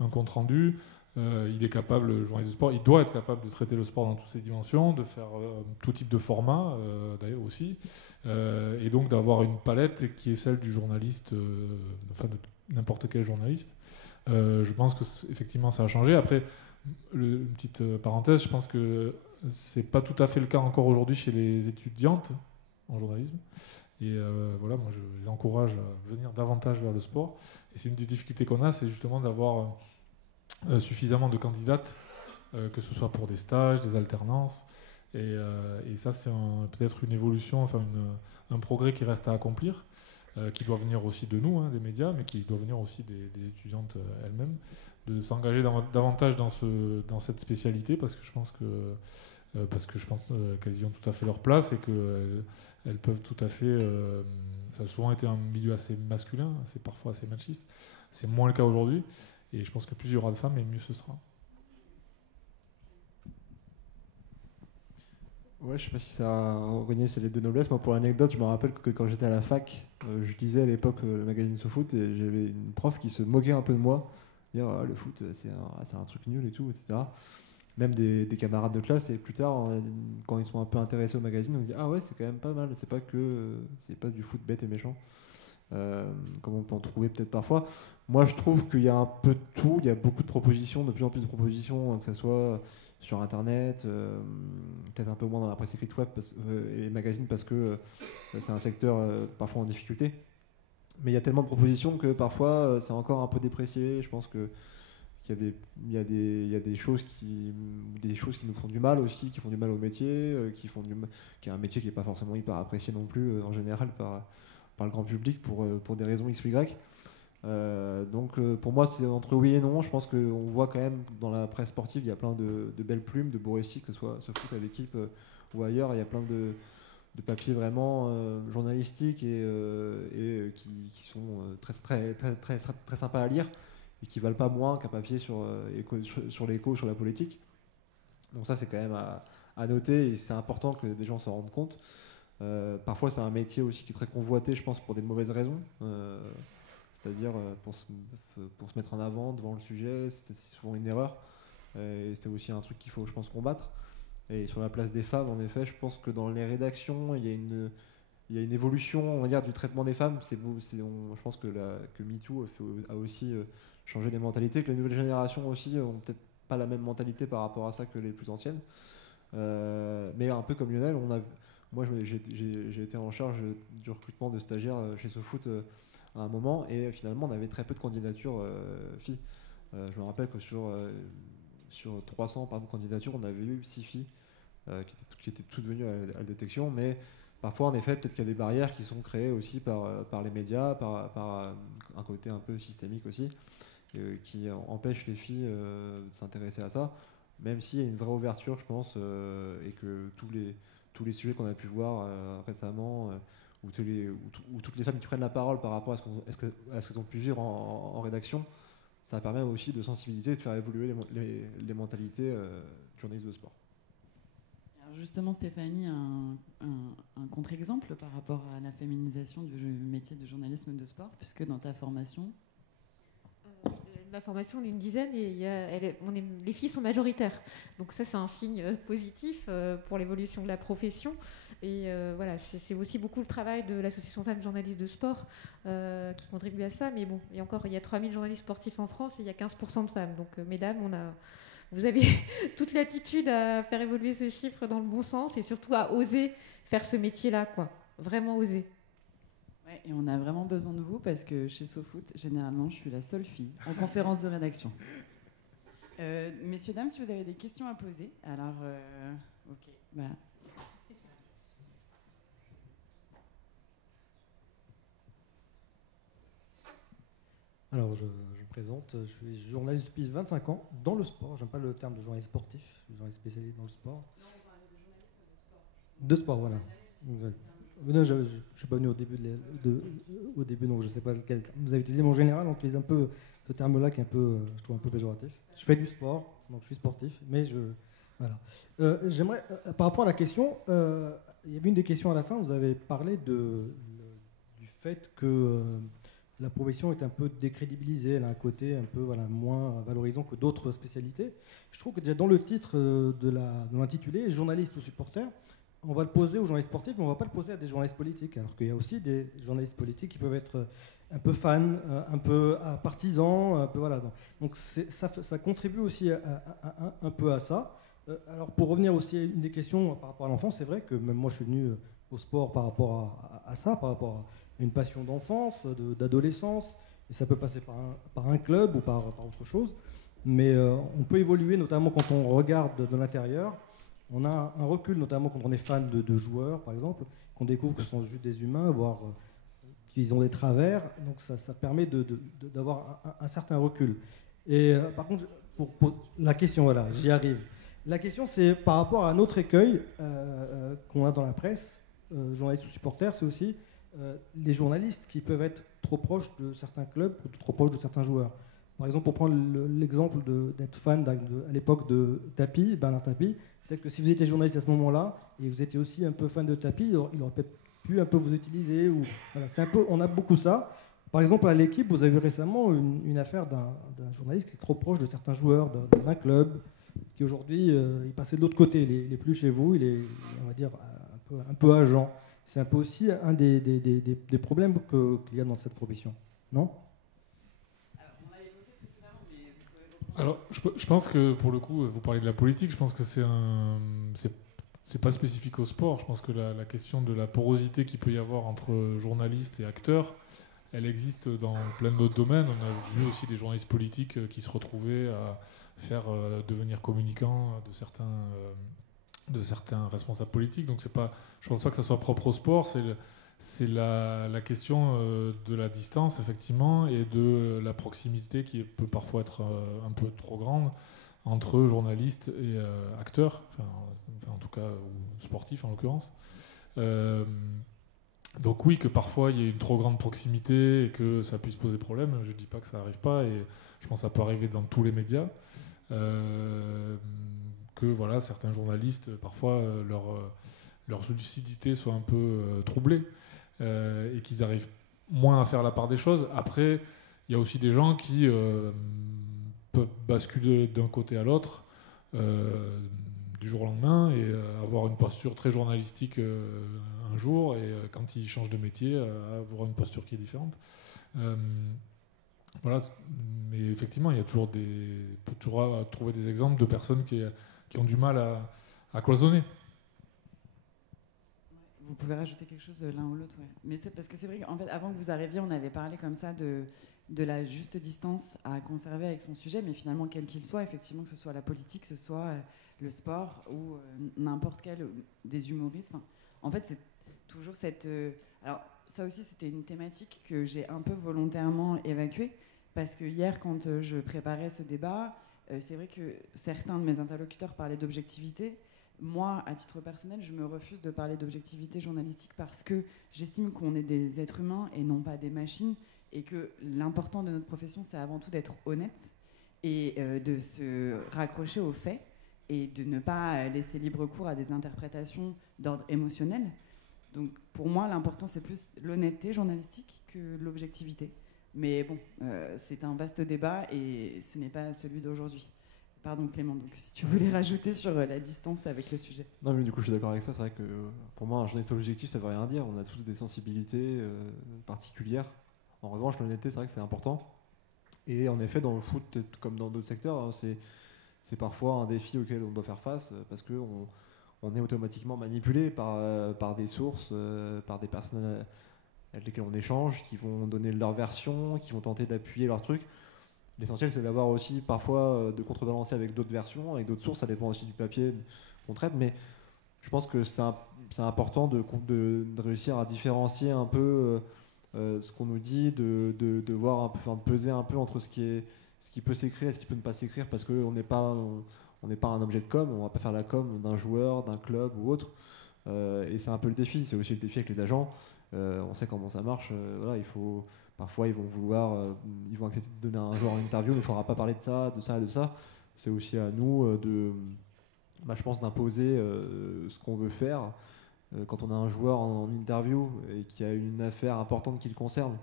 un compte rendu. Il est capable, le journaliste de sport, il doit être capable de traiter le sport dans toutes ses dimensions, de faire tout type de format, d'ailleurs aussi, et donc d'avoir une palette qui est celle du journaliste, enfin de n'importe quel journaliste. Je pense que effectivement ça a changé. Après, une petite parenthèse, je pense que c'est pas tout à fait le cas encore aujourd'hui chez les étudiantes en journalisme. Et voilà, moi je les encourage à venir davantage vers le sport. Et c'est une des difficultés qu'on a, c'est justement d'avoir suffisamment de candidates, que ce soit pour des stages, des alternances. Et ça, c'est peut-être une évolution, enfin un progrès qui reste à accomplir, qui doit venir aussi de nous, des médias, mais qui doit venir aussi des étudiantes elles-mêmes, de s'engager davantage dans cette spécialité, parce que je pense qu'elles y ont tout à fait leur place et qu'elles peuvent tout à fait... ça a souvent été un milieu assez masculin, parfois assez machiste. C'est moins le cas aujourd'hui. Et je pense que plus il y aura de femmes, et mieux ce sera. Ouais, je sais pas si ça a regagné c'est les deux noblesses. Moi, pour l'anecdote, je me rappelle que quand j'étais à la fac, je lisais à l'époque le magazine SoFoot et j'avais une prof qui se moquait un peu de moi, dire le foot c'est un truc nul et tout, etc. Même des camarades de classe, et plus tard, quand ils sont un peu intéressés au magazine, on dit ah ouais, c'est quand même pas mal, c'est pas du foot bête et méchant. Comme on peut en trouver peut-être parfois. Moi, je trouve qu'il y a un peu de tout. Il y a beaucoup de propositions, de plus en plus de propositions, que ce soit sur Internet, peut-être un peu moins dans la presse écrite web et les magazines, parce que c'est un secteur parfois en difficulté. Mais il y a tellement de propositions que parfois c'est encore un peu déprécié. Je pense qu'il y a des choses qui nous font du mal aussi, qui font du mal au métier, qui est un métier qui n'est pas forcément hyper apprécié non plus en général par le grand public pour des raisons X ou Y. Donc pour moi c'est entre oui et non. Je pense qu'on voit quand même dans la presse sportive il y a plein de belles plumes, de beaux récits, que ce soit ce foot à l'équipe ou ailleurs. Il y a plein de papiers vraiment journalistiques et qui sont très sympas à lire et qui valent pas moins qu'un papier sur l'écho, sur la politique. Donc ça c'est quand même à noter, et c'est important que des gens s'en rendent compte. Parfois c'est un métier aussi qui est très convoité, je pense, pour des mauvaises raisons, c'est-à-dire pour se mettre en avant devant le sujet. C'est souvent une erreur, et c'est aussi un truc qu'il faut, je pense, combattre. Et sur la place des femmes, en effet, je pense que dans les rédactions il y a une évolution, on va dire, du traitement des femmes. Je pense que MeToo a aussi changé les mentalités, que les nouvelles générations aussi ont peut-être pas la même mentalité par rapport à ça que les plus anciennes, mais un peu comme Lionel, moi, j'ai été en charge du recrutement de stagiaires chez SoFoot à un moment, et finalement, on avait très peu de candidatures filles. Je me rappelle que sur 300 candidatures, on avait eu 6 filles qui étaient toutes venues à la détection, mais parfois, en effet, peut-être qu'il y a des barrières qui sont créées aussi par les médias, par un côté un peu systémique aussi, qui empêche les filles de s'intéresser à ça, même s'il y a une vraie ouverture, je pense, et que tous les sujets qu'on a pu voir récemment, ou toutes les femmes qui prennent la parole par rapport à ce qu'elles ont pu vivre en rédaction, ça permet aussi de sensibiliser, de faire évoluer les mentalités du journalisme de sport. Alors justement, Stéphanie, un contre-exemple par rapport à la féminisation du métier de journalisme de sport, puisque dans ta formation... Ma formation, on est une dizaine et les filles sont majoritaires. Donc ça, c'est un signe positif pour l'évolution de la profession. Et voilà, c'est aussi beaucoup le travail de l'association Femmes Journalistes de Sport qui contribue à ça. Mais bon, il y a 3000 journalistes sportifs en France et il y a 15% de femmes. Donc mesdames, vous avez toute l'attitude à faire évoluer ce chiffre dans le bon sens et surtout à oser faire ce métier-là, quoi. Vraiment oser. Ouais, et on a vraiment besoin de vous parce que chez SoFoot, généralement, je suis la seule fille en conférence de rédaction. Messieurs, dames, si vous avez des questions à poser, alors, ok, bah. Alors, je me présente, je suis journaliste depuis 25 ans dans le sport. J'aime pas le terme de journaliste sportif, je suis journaliste spécialisé dans le sport. Non, on parlait de journalisme de sport. De sport, voilà. Non, je ne suis pas venu au début, au début, donc je ne sais pas lequel. Vous avez utilisé mon général, on utilise un peu ce terme-là qui est un peu, je trouve un peu péjoratif. Je fais du sport, donc je suis sportif, mais voilà. J'aimerais, par rapport à la question, il y avait une des questions à la fin, vous avez parlé du fait que la profession est un peu décrédibilisée, elle a un côté un peu moins valorisant que d'autres spécialités. Je trouve que déjà dans le titre de l'intitulé, journaliste ou supporter, on va le poser aux journalistes sportifs, mais on ne va pas le poser à des journalistes politiques, alors qu'il y a aussi des journalistes politiques qui peuvent être un peu fans, un peu partisans, un peu voilà. Donc ça contribue aussi un peu à ça. Alors pour revenir aussi à une des questions par rapport à l'enfance, c'est vrai que même moi je suis venu au sport par rapport à ça, par rapport à une passion d'enfance, d'adolescence, et ça peut passer par un club ou par autre chose, mais on peut évoluer, notamment quand on regarde de l'intérieur. On a un recul, notamment quand on est fan de joueurs, par exemple, qu'on découvre que ce sont juste des humains, voire qu'ils ont des travers. Donc ça permet d'avoir un certain recul. Et par contre, pour la question, voilà, j'y arrive. La question, c'est par rapport à un autre écueil qu'on a dans la presse, journalistes ou supporters, c'est aussi les journalistes qui peuvent être trop proches de certains clubs ou trop proches de certains joueurs. Par exemple, pour prendre l'exemple d'être fan à l'époque de Tapie, Bernard Tapie, peut-être que si vous étiez journaliste à ce moment-là et vous étiez aussi un peu fan de Tapie, il aurait peut-être pu un peu vous utiliser. Voilà, on a beaucoup ça. Par exemple, à l'équipe, vous avez vu récemment une affaire d'un journaliste qui est trop proche de certains joueurs d'un club, qui aujourd'hui, il passait de l'autre côté, il n'est plus chez vous, il est, on va dire, un peu agent. C'est un peu aussi un des problèmes qu'il y a dans cette profession, non ? Alors, je pense que pour le coup, vous parlez de la politique, je pense que c'est pas spécifique au sport. Je pense que la question de la porosité qu'il peut y avoir entre journalistes et acteurs, elle existe dans plein d'autres domaines. On a vu aussi des journalistes politiques qui se retrouvaient à faire devenir communicants de certains responsables politiques. Donc je pense pas que ça soit propre au sport. C'est la question de la distance, effectivement, et de la proximité qui peut parfois être un peu trop grande entre journalistes et acteurs, enfin, en tout cas, ou sportifs en l'occurrence. Donc oui, que parfois il y ait une trop grande proximité et que ça puisse poser problème. Je ne dis pas que ça n'arrive pas, et je pense que ça peut arriver dans tous les médias. Que voilà, certains journalistes, parfois, leur lucidité soit un peu troublée. Et qu'ils arrivent moins à faire la part des choses. Après, il y a aussi des gens qui peuvent basculer d'un côté à l'autre du jour au lendemain et avoir une posture très journalistique un jour, et quand ils changent de métier, avoir une posture qui est différente. Voilà. Mais effectivement, il y a toujours on peut toujours trouver des exemples de personnes qui ont du mal à cloisonner. Vous pouvez rajouter quelque chose l'un ou l'autre, ouais. Mais c'est parce que c'est vrai qu'en fait, avant que vous arriviez, on avait parlé comme ça de la juste distance à conserver avec son sujet, mais finalement, quel qu'il soit, effectivement, que ce soit la politique, que ce soit le sport ou n'importe quel des humoristes. Enfin, en fait, c'est toujours cette... alors, ça aussi, c'était une thématique que j'ai un peu volontairement évacuée, parce que hier, quand je préparais ce débat, c'est vrai que certains de mes interlocuteurs parlaient d'objectivité. Moi, à titre personnel, je me refuse de parler d'objectivité journalistique parce que j'estime qu'on est des êtres humains et non pas des machines, et que l'important de notre profession, c'est avant tout d'être honnête et de se raccrocher aux faits. et de ne pas laisser libre cours à des interprétations d'ordre émotionnel. Donc pour moi, l'important, c'est plus l'honnêteté journalistique que l'objectivité. Mais bon, c'est un vaste débat et ce n'est pas celui d'aujourd'hui. Pardon Clément, donc si tu voulais rajouter sur la distance avec le sujet. Non mais du coup je suis d'accord avec ça, c'est vrai que pour moi un journaliste objectif ça veut rien dire, on a tous des sensibilités particulières. En revanche l'honnêteté c'est vrai que c'est important. Et en effet dans le foot comme dans d'autres secteurs, hein, c'est parfois un défi auquel on doit faire face parce qu'on on est automatiquement manipulé par des sources, par des personnes avec lesquelles on échange, qui vont donner leur version, qui vont tenter d'appuyer leur truc. L'essentiel, c'est d'avoir aussi parfois de contrebalancer avec d'autres versions, avec d'autres sources. Ça dépend aussi du papier qu'on traite. Mais je pense que c'est important de réussir à différencier un peu ce qu'on nous dit, de voir un peu, enfin, de peser un peu entre ce qui peut s'écrire et ce qui peut ne pas s'écrire, parce qu'on n'est pas un objet de com. On ne va pas faire la com d'un joueur, d'un club ou autre. Et c'est un peu le défi. C'est aussi le défi avec les agents. On sait comment ça marche. Voilà, parfois, ils vont accepter de donner à un joueur une interview, mais il ne faudra pas parler de ça, de ça et de ça. C'est aussi à nous je pense, d'imposer ce qu'on veut faire. Quand on a un joueur en interview et qu'il y a une affaire importante qui le concerne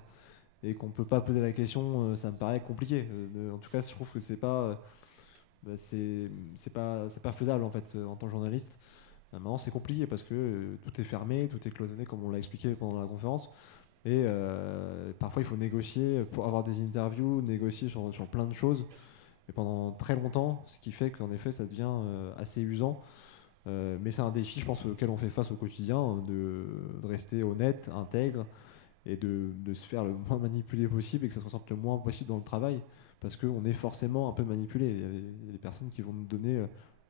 et qu'on ne peut pas poser la question, ça me paraît compliqué. En tout cas, je trouve que c'est pas faisable en fait en tant que journaliste. Maintenant, c'est compliqué parce que tout est fermé, tout est cloisonné, comme on l'a expliqué pendant la conférence. Et parfois, il faut négocier pour avoir des interviews, négocier sur plein de choses, et pendant très longtemps, ce qui fait qu'en effet, ça devient assez usant. Mais c'est un défi, je pense, auquel on fait face au quotidien, de rester honnête, intègre, et de se faire le moins manipuler possible, et que ça se ressente le moins possible dans le travail, parce qu'on est forcément un peu manipulé. Il y a des personnes qui vont nous donner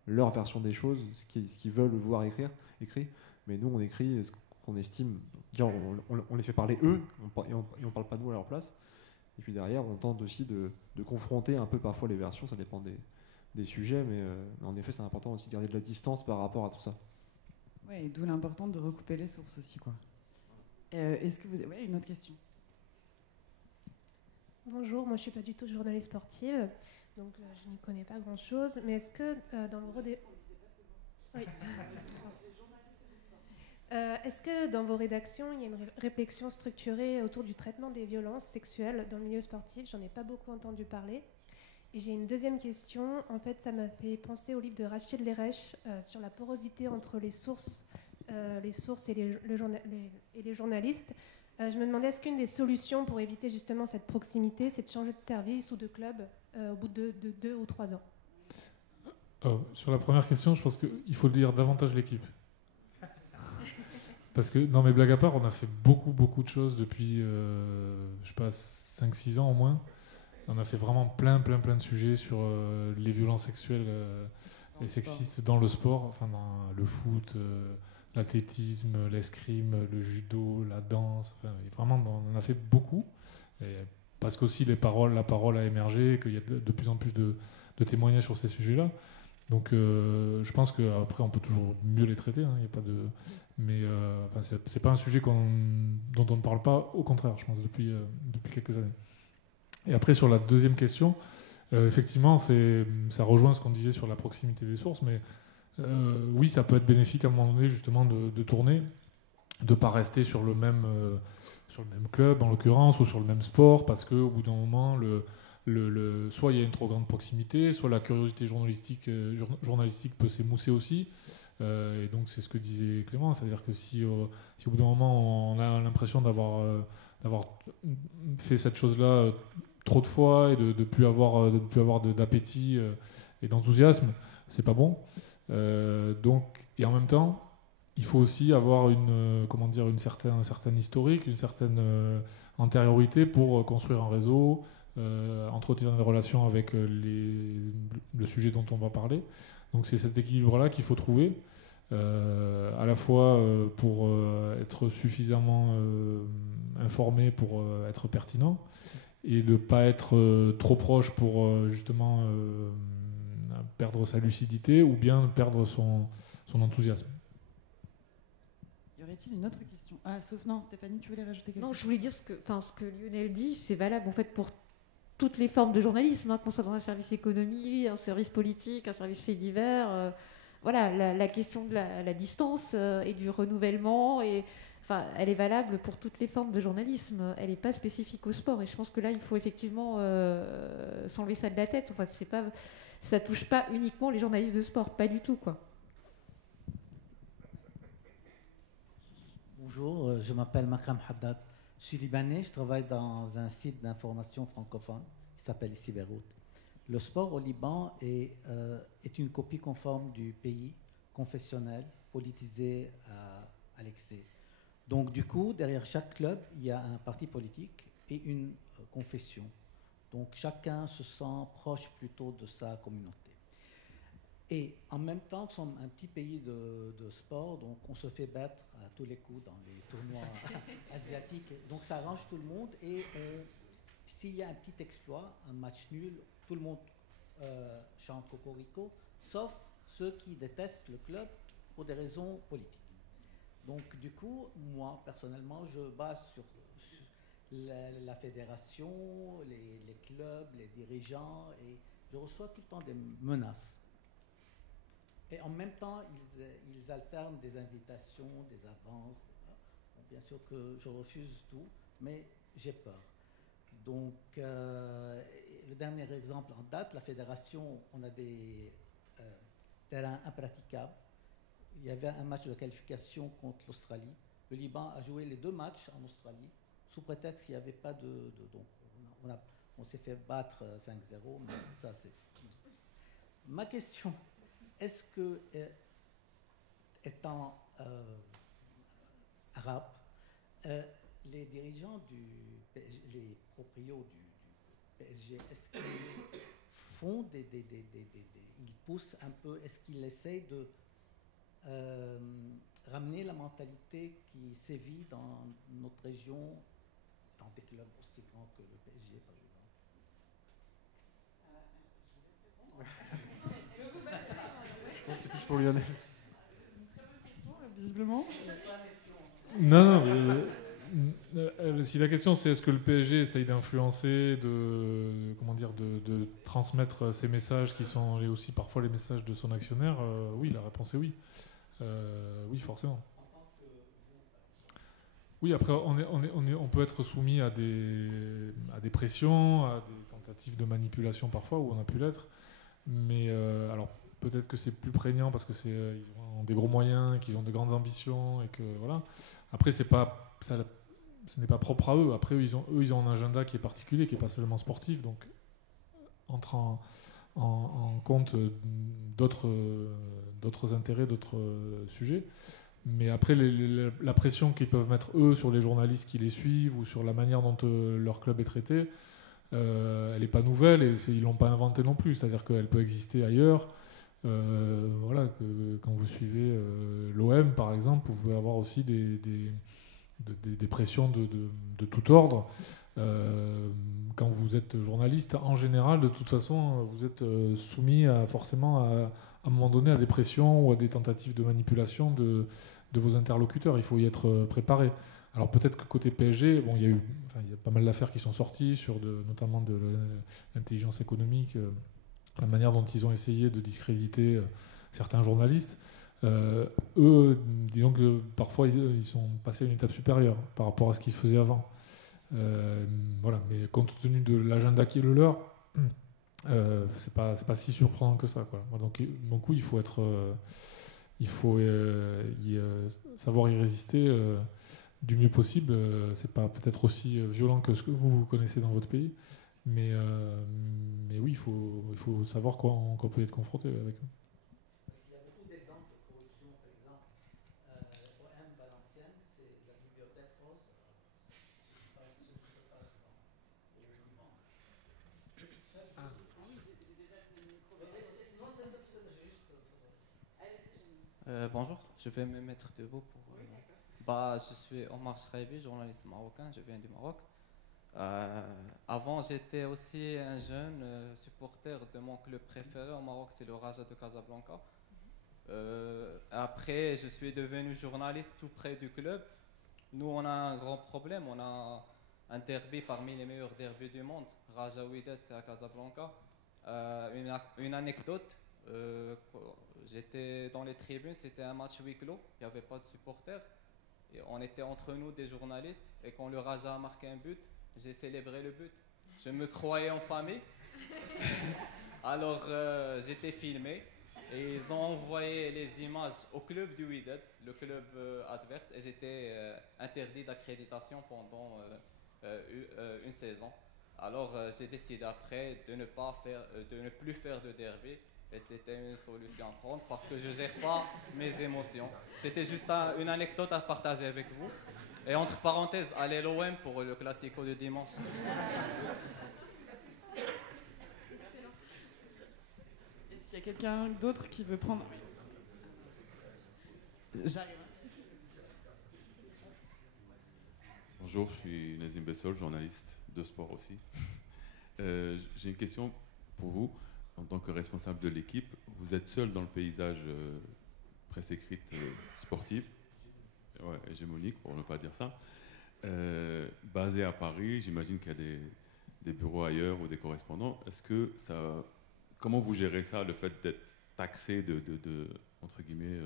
leur version des choses, ce qu'ils veulent voir écrit, mais nous, on écrit ce qu'on estime. On les fait parler eux, et on parle pas nous à leur place. Et puis derrière, on tente aussi de confronter un peu parfois les versions, ça dépend des sujets, mais en effet, c'est important aussi de garder de la distance par rapport à tout ça. Ouais, et d'où l'importance de recouper les sources aussi, quoi. Est-ce que vous avez une autre question? Bonjour, moi je suis pas du tout journaliste sportive, donc je n'y connais pas grand-chose, mais est-ce que est-ce que dans vos rédactions, il y a une réflexion structurée autour du traitement des violences sexuelles dans le milieu sportif? J'en ai pas beaucoup entendu parler. Et j'ai une deuxième question. En fait, ça m'a fait penser au livre de Rachel Lerech sur la porosité entre les sources et les journalistes. Je me demandais, est-ce qu'une des solutions pour éviter justement cette proximité, c'est de changer de service ou de club au bout de 2 ou 3 ans? Sur la première question, je pense qu'il faut lire davantage l'équipe. Parce que, non mais blague à part, on a fait beaucoup de choses depuis, je sais pas, 5-6 ans au moins. On a fait vraiment plein de sujets sur les violences sexuelles et sexistes dans le sport, enfin dans le foot, l'athlétisme, l'escrime, le judo, la danse. Enfin, vraiment, on en a fait beaucoup. Et parce qu'aussi la parole a émergé, qu'il y a de plus en plus de témoignages sur ces sujets-là. Donc je pense qu'après on peut toujours mieux les traiter, hein, y a pas de... mais c'est pas un sujet dont on ne parle pas, au contraire, je pense, depuis quelques années. Et après sur la deuxième question, effectivement ça rejoint ce qu'on disait sur la proximité des sources, mais oui, ça peut être bénéfique à un moment donné justement de tourner, de ne pas rester sur le même club en l'occurrence, ou sur le même sport, parce qu'au bout d'un moment soit il y a une trop grande proximité, soit la curiosité journalistique peut s'émousser aussi. Et donc c'est ce que disait Clément, c'est-à-dire que si au bout d'un moment on a l'impression d'avoir fait cette chose-là trop de fois et de ne plus avoir d'appétit et d'enthousiasme, c'est pas bon. Et en même temps, il faut aussi avoir un certain historique, une certaine antériorité pour construire un réseau, entretenir des relations avec le sujet dont on va parler. Donc c'est cet équilibre-là qu'il faut trouver, à la fois pour être suffisamment informé pour être pertinent, et de ne pas être trop proche pour justement perdre sa lucidité ou bien perdre son enthousiasme. Y aurait-il une autre question? Ah, sauf non, Stéphanie, tu voulais rajouter quelque chose? Non, je voulais dire ce que Lionel dit, c'est valable en fait pour toutes les formes de journalisme, hein, qu'on soit dans un service économie, un service politique, un service fait divers. Voilà, la question de la distance et du renouvellement, enfin, elle est valable pour toutes les formes de journalisme. Elle n'est pas spécifique au sport. Et je pense que là, il faut effectivement s'enlever ça de la tête. Enfin, ça touche pas uniquement les journalistes de sport, pas du tout, quoi. Bonjour, je m'appelle Makram Haddad. Je suis libanais, je travaille dans un site d'information francophone qui s'appelle ici Beyrouth. Le sport au Liban est une copie conforme du pays, confessionnel, politisé à l'excès. Donc du coup, derrière chaque club, il y a un parti politique et une confession. Donc chacun se sent proche plutôt de sa communauté. Et en même temps, nous sommes un petit pays de sport, donc on se fait battre à tous les coups dans les tournois asiatiques. Donc ça arrange tout le monde et s'il y a un petit exploit, un match nul, tout le monde chante Cocorico, sauf ceux qui détestent le club pour des raisons politiques. Donc du coup, moi personnellement, je base sur la fédération, les clubs, les dirigeants, et je reçois tout le temps des menaces. Et en même temps, ils alternent des invitations, des avances. Bon, bien sûr que je refuse tout, mais j'ai peur. Donc, le dernier exemple en date, la fédération, on a des terrains impraticables. Il y avait un match de qualification contre l'Australie. Le Liban a joué les 2 matchs en Australie, sous prétexte qu'il n'y avait pas donc, on s'est fait battre 5-0, mais ça, c'est... Ma question... Est-ce que, étant arabe, les dirigeants du PSG, les proprios du PSG, est-ce qu'ils font ils poussent un peu, est-ce qu'ils essayent de ramener la mentalité qui sévit dans notre région, dans des clubs aussi grands que le PSG, par exemple? C'est plus pour Lionel. Une très bonne question, visiblement. Non, si la question c'est est-ce que le PSG essaye d'influencer, de transmettre ses messages qui sont aussi parfois les messages de son actionnaire, oui, la réponse est oui. Oui, forcément. Oui, après, on peut être soumis à des pressions, à des tentatives de manipulation parfois, où on a pu l'être. Mais alors, peut-être que c'est plus prégnant parce que ils ont des gros moyens, qu'ils ont de grandes ambitions et que voilà. Après, ce n'est pas propre à eux. Après, eux, ils ont un agenda qui est particulier, qui n'est pas seulement sportif, donc entre en compte d'autres intérêts, d'autres sujets. Mais après, la pression qu'ils peuvent mettre eux sur les journalistes qui les suivent ou sur la manière dont leur club est traité, elle n'est pas nouvelle et ils ne l'ont pas inventée non plus. C'est-à-dire qu'elle peut exister ailleurs. Voilà, quand vous suivez l'OM par exemple, vous pouvez avoir aussi des pressions de tout ordre. Quand vous êtes journaliste, en général, de toute façon, vous êtes soumis forcément à un moment donné à des pressions ou à des tentatives de manipulation de vos interlocuteurs. Il faut y être préparé. Alors peut-être que côté PSG, bon, il y a pas mal d'affaires qui sont sorties sur notamment de l'intelligence économique. La manière dont ils ont essayé de discréditer certains journalistes, eux, disons que parfois ils sont passés à une étape supérieure par rapport à ce qu'ils faisaient avant. Voilà, mais compte tenu de l'agenda qui est le leur, c'est pas si surprenant que ça, quoi. Donc oui, il faut savoir y résister du mieux possible. C'est pas peut-être aussi violent que ce que vous connaissez dans votre pays. Mais oui, il faut savoir quoi on peut être confronté avec eux. Parce qu'il y a beaucoup d'exemples de corruption, par exemple. OM Valenciennes, c'est la bibliothèque rose. Je ne sais pas ce qui se passe au Liban. Ah oui, j'ai déjà fait le micro. Non, c'est juste. Bonjour, je vais me mettre debout pour. Je suis Omar Shraibi, journaliste marocain, je viens du Maroc. Avant, j'étais aussi un jeune supporter de mon club préféré au Maroc, c'est le Raja de Casablanca. Après, je suis devenu journaliste tout près du club. Nous, on a un grand problème. On a un derby parmi les meilleurs derbys du monde. Raja Wydad, c'est à Casablanca. Une anecdote, j'étais dans les tribunes, c'était un match huis clos, il n'y avait pas de supporters. Et on était entre nous des journalistes, et quand le Raja a marqué un but, j'ai célébré le but. Je me croyais en famille. Alors j'étais filmé et ils ont envoyé les images au club du Wydad, le club adverse, et j'étais interdit d'accréditation pendant une saison. Alors j'ai décidé après de ne plus faire de derby, et c'était une solution à prendre parce que je ne gère pas mes émotions. C'était juste une anecdote à partager avec vous. Et entre parenthèses, allez l'OM pour le Classico de dimanche. Et s'il y a quelqu'un d'autre qui veut prendre... J'arrive. Bonjour, je suis Nazim Bessol, journaliste de sport aussi. J'ai une question pour vous. En tant que responsable de l'équipe, vous êtes seul dans le paysage presse écrite sportive, ouais, hégémonique pour ne pas dire ça, basé à Paris. J'imagine qu'il y a des bureaux ailleurs ou des correspondants. Comment vous gérez ça, le fait d'être taxé de entre guillemets,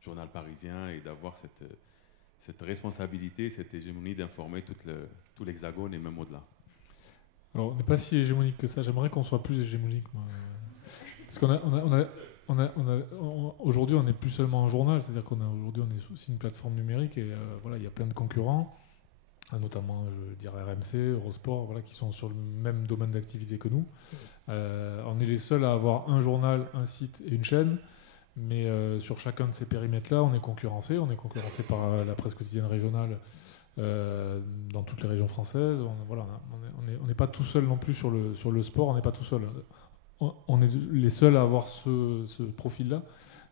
journal parisien et d'avoir cette responsabilité, cette hégémonie d'informer tout l'Hexagone et même au-delà? Alors, on n'est pas si hégémonique que ça. J'aimerais qu'on soit plus hégémonique, moi. Parce aujourd'hui, on n'est plus seulement un journal, c'est-à-dire qu'aujourd'hui, on est aussi une plateforme numérique et voilà, il y a plein de concurrents, notamment, je dirais RMC, Eurosport, voilà, qui sont sur le même domaine d'activité que nous. On est les seuls à avoir un journal, un site et une chaîne, mais sur chacun de ces périmètres-là, on est concurrencé. On est concurrencé par la presse quotidienne régionale dans toutes les régions françaises. On n'est pas tout seul non plus sur le sport, on n'est pas tout seul. On est les seuls à avoir ce profil-là,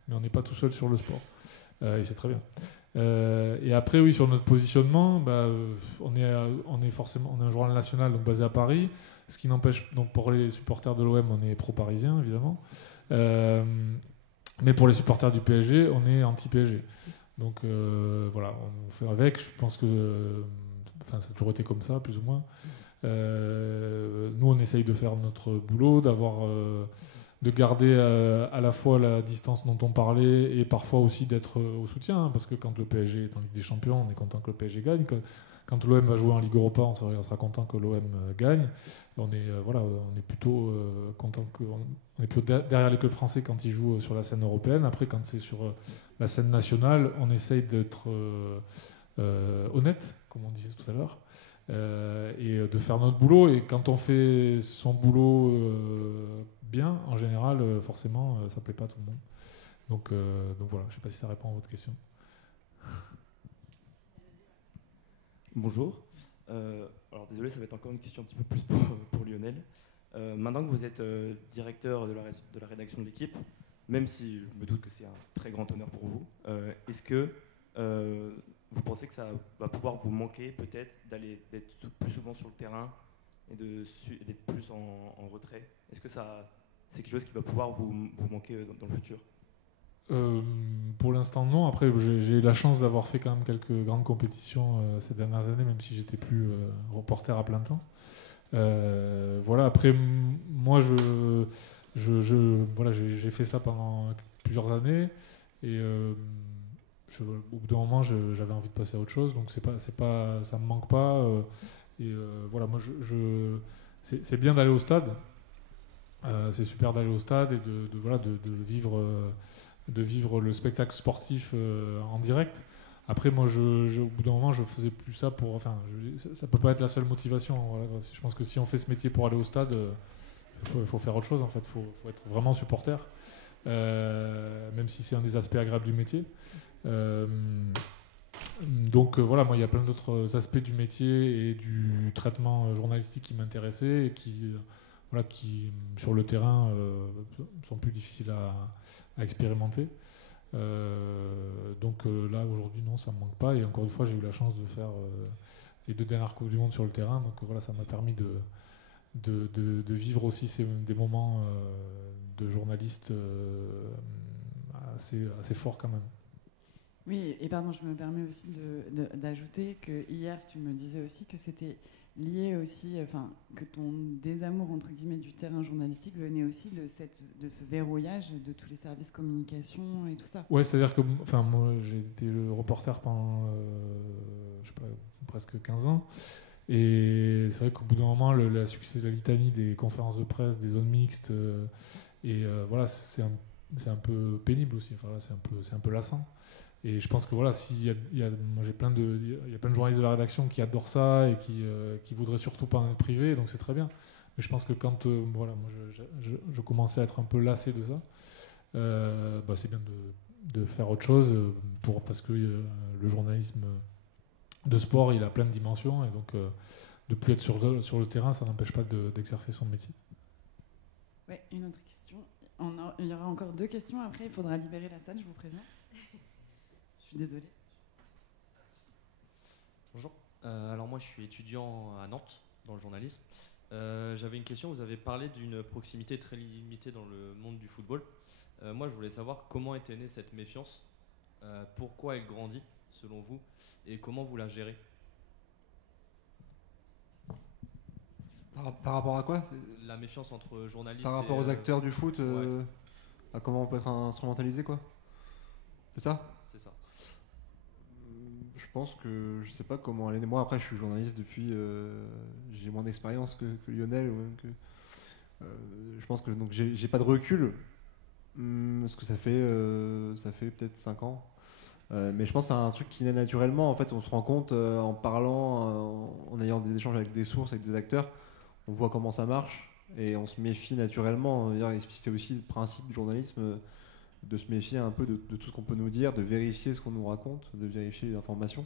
mais on n'est pas tout seul sur le sport. Et c'est très bien. Et après, oui, sur notre positionnement, on est un journal national donc basé à Paris, ce qui n'empêche, donc pour les supporters de l'OM, on est pro-parisien, évidemment. Mais pour les supporters du PSG, on est anti-PSG. Donc voilà, on fait avec. Je pense que ça a toujours été comme ça, plus ou moins. Nous, on essaye de faire notre boulot, de garder à la fois la distance dont on parlait et parfois aussi d'être au soutien, parce que quand le PSG est en Ligue des Champions, on est content que le PSG gagne. Quand l'OM va jouer en Ligue Europa, on sera content que l'OM gagne. On est plutôt content on est plutôt derrière les clubs français quand ils jouent sur la scène européenne. Après, quand c'est sur la scène nationale, on essaye d'être honnête, comme on disait tout à l'heure, et de faire notre boulot. Et quand on fait son boulot bien, en général, forcément, ça plaît pas à tout le monde. Donc voilà, je sais pas si ça répond à votre question. Bonjour. Alors désolé, ça va être encore une question un petit peu plus pour Lionel. Maintenant que vous êtes directeur de la rédaction de l'équipe, même si je me doute que c'est un très grand honneur pour vous, est-ce que vous pensez que ça va pouvoir vous manquer peut-être d'être plus souvent sur le terrain et d'être plus en retrait? Est-ce que c'est quelque chose qui va pouvoir vous manquer dans le futur? Pour l'instant, non. Après, j'ai eu la chance d'avoir fait quand même quelques grandes compétitions ces dernières années, même si j'étais plus reporter à plein temps. Voilà. Après, moi, j'ai fait ça pendant plusieurs années et au bout d'un moment, j'avais envie de passer à autre chose. Donc, ça me manque pas. Voilà, moi, c'est bien d'aller au stade. C'est super d'aller au stade et de vivre le spectacle sportif en direct. Après, moi, au bout d'un moment, je faisais plus ça pour... Enfin, ça peut pas être la seule motivation. Voilà. Je pense que si on fait ce métier pour aller au stade, il faut faire autre chose, en fait. Il faut être vraiment supporter, même si c'est un des aspects agréables du métier. Donc voilà, moi, il y a plein d'autres aspects du métier et du traitement journalistique qui m'intéressaient et qui, sur le terrain, sont plus difficiles à expérimenter. Donc là, aujourd'hui, non, ça me manque pas. Et encore une fois, j'ai eu la chance de faire les 2 dernières Coupes du Monde sur le terrain. Donc voilà, ça m'a permis de vivre aussi des moments de journaliste assez forts quand même. Oui, et pardon, je me permets aussi d'ajouter que hier, tu me disais aussi que c'était lié aussi, enfin, que ton désamour, entre guillemets, du terrain journalistique venait aussi de ce verrouillage de tous les services communication et tout ça. Ouais, c'est-à-dire que moi, j'ai été le reporter pendant, je sais pas, presque 15 ans. Et c'est vrai qu'au bout d'un moment, la succès de la litanie des conférences de presse, des zones mixtes, voilà, c'est un peu pénible aussi. Enfin, là, c'est un peu lassant. Et je pense que voilà, moi j'ai plein de journalistes de la rédaction qui adorent ça et qui voudraient surtout pas en être privés, donc c'est très bien. Mais je pense que quand voilà, moi je commençais à être un peu lassé de ça, c'est bien de faire autre chose parce que le journalisme de sport, il a plein de dimensions, et donc de plus être sur le terrain, ça n'empêche pas d'exercer son métier. Ouais, une autre question. Il y aura encore 2 questions, après il faudra libérer la salle, je vous préviens. Je suis désolée. Bonjour. Alors moi je suis étudiant à Nantes dans le journalisme. J'avais une question, vous avez parlé d'une proximité très limitée dans le monde du football. Moi je voulais savoir comment était née cette méfiance, pourquoi elle grandit selon vous et comment vous la gérez. Par rapport à quoi? La méfiance entre journalistes par rapport aux acteurs du foot, à comment on peut être instrumentalisé, quoi. C'est ça? C'est ça. Je pense que je sais pas comment aller. Moi après je suis journaliste depuis, j'ai moins d'expérience que Lionel, ou même que je pense que donc j'ai pas de recul, parce que ça fait peut-être 5 ans. Mais je pense que c'est un truc qui naît naturellement. En fait, on se rend compte en parlant, en ayant des échanges avec des sources, avec des acteurs, on voit comment ça marche et on se méfie naturellement. C'est aussi le principe du journalisme, de se méfier un peu de tout ce qu'on peut nous dire, de vérifier ce qu'on nous raconte, de vérifier les informations.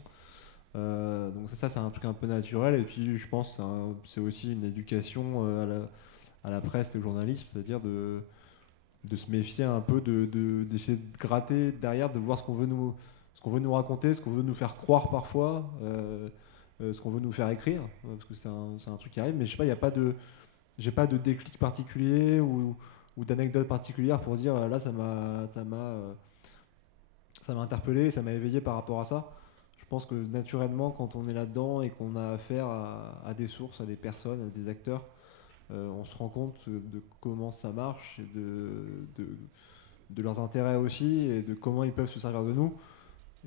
Donc ça c'est un truc un peu naturel. Et puis je pense que c'est aussi une éducation à la presse et au journalisme, c'est-à-dire de se méfier un peu, d'essayer de gratter derrière, de voir ce qu'on veut nous raconter, ce qu'on veut nous faire croire parfois, ce qu'on veut nous faire écrire, parce que c'est un truc qui arrive. Mais je sais pas, j'ai pas de déclic particulier ou d'anecdote particulière pour dire là ça m'a interpellé, ça m'a éveillé par rapport à ça. Je pense que naturellement, quand on est là-dedans et qu'on a affaire à des sources, à des personnes, à des acteurs, on se rend compte de comment ça marche, et de leurs intérêts aussi, et de comment ils peuvent se servir de nous.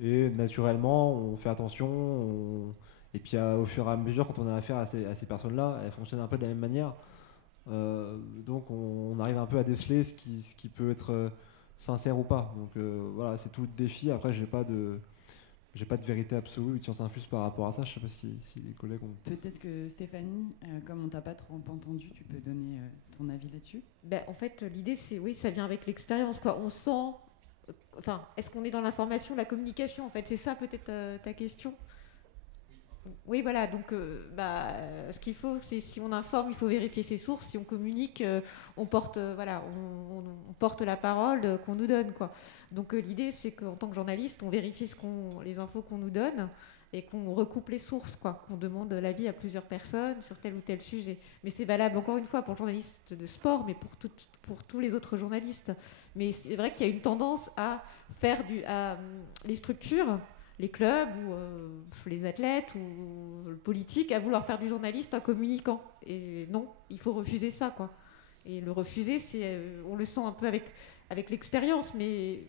Et naturellement, on fait attention. Et puis au fur et à mesure, quand on a affaire à ces personnes-là, elles fonctionnent un peu de la même manière. Donc on arrive un peu à déceler ce qui peut être sincère ou pas. Donc voilà, c'est tout le défi. Après, j'ai pas de vérité absolue ou de science infuse par rapport à ça. Je sais pas si les collègues ont... Peut-être que Stéphanie, comme on t'a pas trop entendu, tu peux donner ton avis là-dessus. En fait, l'idée, c'est oui, ça vient avec l'expérience, quoi. On sent... Enfin, est-ce qu'on est dans l'information, la communication, en fait? C'est ça peut-être ta question? Oui, voilà. Donc, ce qu'il faut, c'est si on informe, il faut vérifier ses sources. Si on communique, on porte la parole qu'on nous donne, quoi. Donc, l'idée, c'est qu'en tant que journaliste, on vérifie les infos qu'on nous donne et qu'on recoupe les sources, quoi. Qu'on demande l'avis à plusieurs personnes sur tel ou tel sujet. Mais c'est valable, encore une fois, pour le journaliste de sport, mais pour tous les autres journalistes. Mais c'est vrai qu'il y a une tendance à faire les structures, les clubs ou les athlètes ou le politique à vouloir faire du journaliste un communicant. Et non, il faut refuser ça, quoi. Et le refuser, on le sent un peu avec l'expérience, mais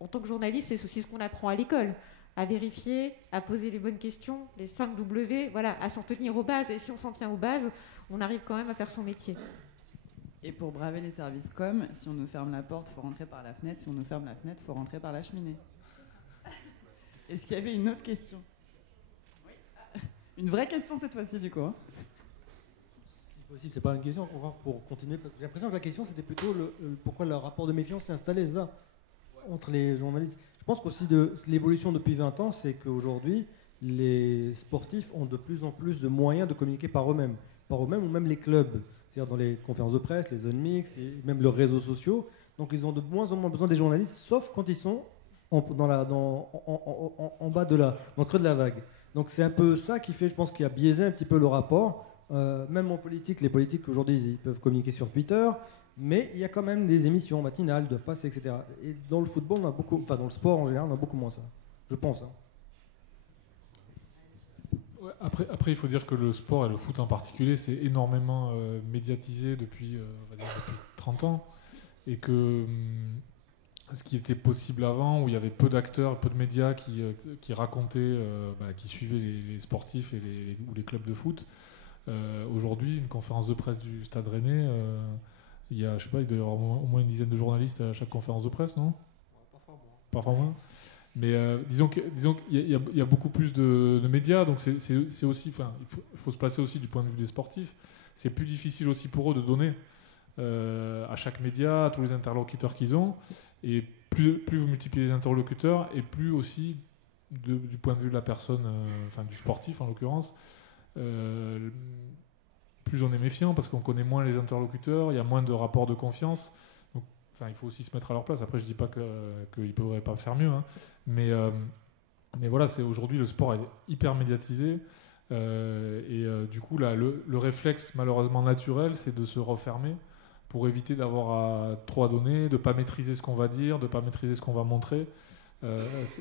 en tant que journaliste, c'est aussi ce qu'on apprend à l'école, à vérifier, à poser les bonnes questions, les 5 W, voilà, à s'en tenir aux bases. Et si on s'en tient aux bases, on arrive quand même à faire son métier. Et pour braver les services com, si on nous ferme la porte, il faut rentrer par la fenêtre. Si on nous ferme la fenêtre, il faut rentrer par la cheminée. Est-ce qu'il y avait une autre question? Oui. Une vraie question cette fois-ci, du coup. Si possible, c'est pas une question. Pour continuer, j'ai l'impression que la question c'était plutôt pourquoi le rapport de méfiance s'est installé, c'est ça, entre les journalistes. Je pense qu'aussi l'évolution depuis 20 ans, c'est qu'aujourd'hui, les sportifs ont de plus en plus de moyens de communiquer par eux-mêmes ou même les clubs, c'est-à-dire dans les conférences de presse, les zones mixtes, et même leurs réseaux sociaux. Donc ils ont de moins en moins besoin des journalistes, sauf quand ils sont en bas dans le creux de la vague. Donc c'est un peu ça qui fait, je pense, qu'il a biaisé un petit peu le rapport. Même en politique, les politiques aujourd'hui, ils peuvent communiquer sur Twitter, mais il y a quand même des émissions matinales, doivent passer, etc. Et dans le football, on a beaucoup, enfin dans le sport en général, on a beaucoup moins ça. Je pense. Hein. Ouais, après, il faut dire que le sport et le foot en particulier, c'est énormément médiatisé depuis, on va dire depuis 30 ans. Et que ce qui était possible avant, où il y avait peu d'acteurs, peu de médias qui racontaient, qui suivaient les sportifs ou les clubs de foot, aujourd'hui, une conférence de presse du Stade Rennais, il y a, je sais pas, il doit y avoir au moins une dizaine de journalistes à chaque conférence de presse, non ? Parfois moins. Mais disons qu'il y a beaucoup plus de médias, donc c'est aussi, enfin, il faut se placer aussi du point de vue des sportifs. C'est plus difficile aussi pour eux de donner à chaque média, à tous les interlocuteurs qu'ils ont, et plus vous multipliez les interlocuteurs, et plus aussi du point de vue de la personne, enfin du sportif en l'occurrence, plus on est méfiant parce qu'on connaît moins les interlocuteurs, il y a moins de rapports de confiance. Donc, enfin, il faut aussi se mettre à leur place. Après, je dis pas qu'ils ne pourraient pas faire mieux, hein. Mais voilà, aujourd'hui le sport est hyper médiatisé. Du coup, là, le réflexe malheureusement naturel, c'est de se refermer pour éviter d'avoir trop à donner, de ne pas maîtriser ce qu'on va dire, de ne pas maîtriser ce qu'on va montrer.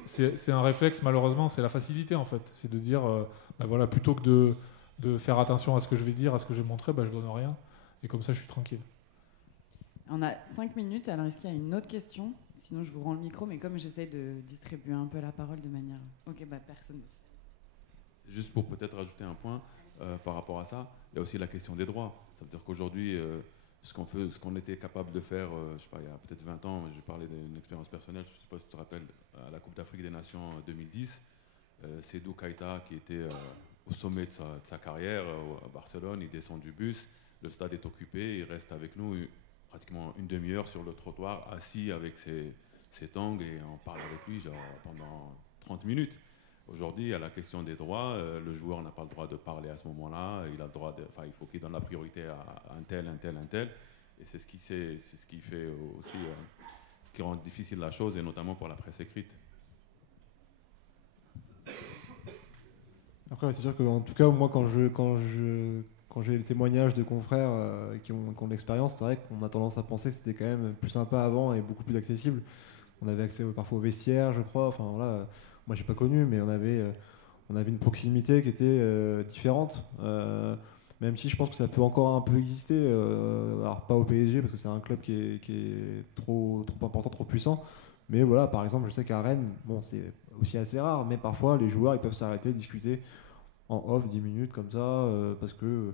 C'est un réflexe, malheureusement, c'est la facilité en fait. C'est de dire, voilà, plutôt que de faire attention à ce que je vais dire, à ce que je vais montrer, je donne rien. Et comme ça, je suis tranquille. On a 5 minutes, alors est-ce qu'il y a une autre question ? Sinon, je vous rends le micro, mais comme j'essaie de distribuer un peu la parole de manière... Ok, personne. Juste pour peut-être rajouter un point par rapport à ça, il y a aussi la question des droits. Ça veut dire qu'aujourd'hui, ce qu'on était capable de faire, je sais pas, il y a peut-être 20 ans, j'ai parlé d'une expérience personnelle, je ne sais pas si tu te rappelles, à la Coupe d'Afrique des Nations 2010, Seydou Keita, qui était au sommet de sa carrière à Barcelone, il descend du bus, le stade est occupé, il reste avec nous pratiquement une demi-heure sur le trottoir, assis avec ses tongs, et on parle avec lui genre, pendant 30 minutes. Aujourd'hui, il y a la question des droits. Le joueur n'a pas le droit de parler à ce moment-là. Il a le droit il faut qu'il donne la priorité à un tel. Et c'est ce qui fait aussi, qui rend difficile la chose, et notamment pour la presse écrite. Après, c'est sûr que, en tout cas, moi, quand j'ai les témoignages de confrères qui ont de l'expérience, c'est vrai qu'on a tendance à penser que c'était quand même plus sympa avant et beaucoup plus accessible. On avait accès parfois au vestiaire, je crois. Enfin, voilà. Moi, j'ai pas connu, mais on avait une proximité qui était différente. Même si je pense que ça peut encore un peu exister. Alors, pas au PSG, parce que c'est un club qui est trop important, trop puissant. Mais voilà, par exemple, je sais qu'à Rennes, bon, c'est aussi assez rare, mais parfois, les joueurs, ils peuvent s'arrêter, discuter en off 10 minutes comme ça, parce que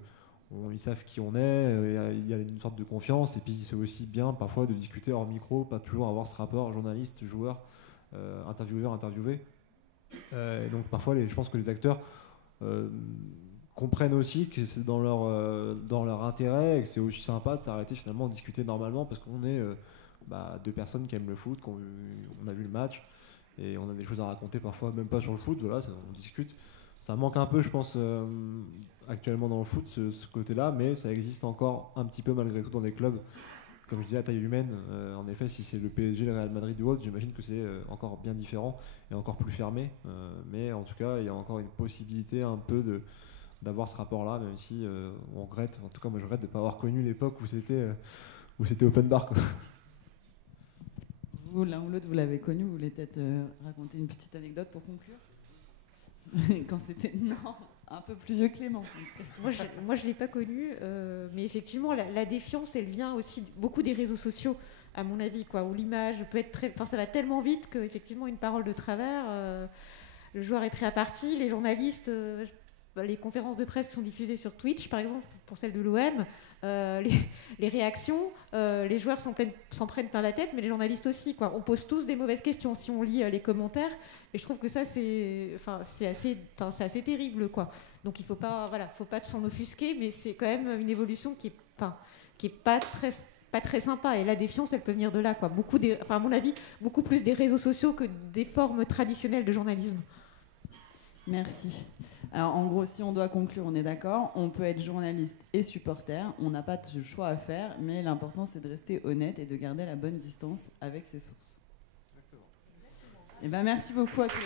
ils savent qui on est, il y a une sorte de confiance, et puis c'est aussi bien parfois de discuter hors micro, pas toujours avoir ce rapport journaliste, joueur, intervieweur, interviewé. Et donc parfois, je pense que les acteurs comprennent aussi que c'est dans leur intérêt, et que c'est aussi sympa de s'arrêter finalement, de discuter normalement, parce qu'on est deux personnes qui aiment le foot, on a vu le match, et on a des choses à raconter parfois, même pas sur le foot, voilà, on discute. Ça manque un peu, je pense, actuellement dans le foot, ce côté-là, mais ça existe encore un petit peu malgré tout dans des clubs, comme je disais, à taille humaine. En effet, si c'est le PSG, le Real Madrid ou autre, j'imagine que c'est encore bien différent et encore plus fermé. Mais en tout cas, il y a encore une possibilité un peu d'avoir ce rapport-là, même si on regrette. En tout cas, moi, je regrette de ne pas avoir connu l'époque où c'était open bar, quoi. Vous, l'un ou l'autre, vous l'avez connu, vous voulez peut-être raconter une petite anecdote pour conclure ? Quand c'était... Non, un peu plus vieux Clément. Moi, je ne l'ai pas connu, mais effectivement, la défiance, elle vient aussi beaucoup des réseaux sociaux, à mon avis, quoi, où l'image peut être très... Enfin, ça va tellement vite qu'effectivement, une parole de travers, le joueur est pris à partie, les journalistes... les conférences de presse qui sont diffusées sur Twitch, par exemple, pour celle de l'OM, les réactions, les joueurs s'en prennent plein la tête, mais les journalistes aussi, quoi. On pose tous des mauvaises questions si on lit les commentaires, et je trouve que ça, c'est assez terrible, quoi. Donc il faut pas s'en offusquer, mais c'est quand même une évolution qui est pas très sympa, et la défiance, elle peut venir de là, quoi. À mon avis, beaucoup plus des réseaux sociaux que des formes traditionnelles de journalisme. Merci. Alors, en gros, si on doit conclure, on est d'accord. On peut être journaliste et supporter. On n'a pas de choix à faire, mais l'important, c'est de rester honnête et de garder la bonne distance avec ses sources. Exactement. Et merci beaucoup à tous.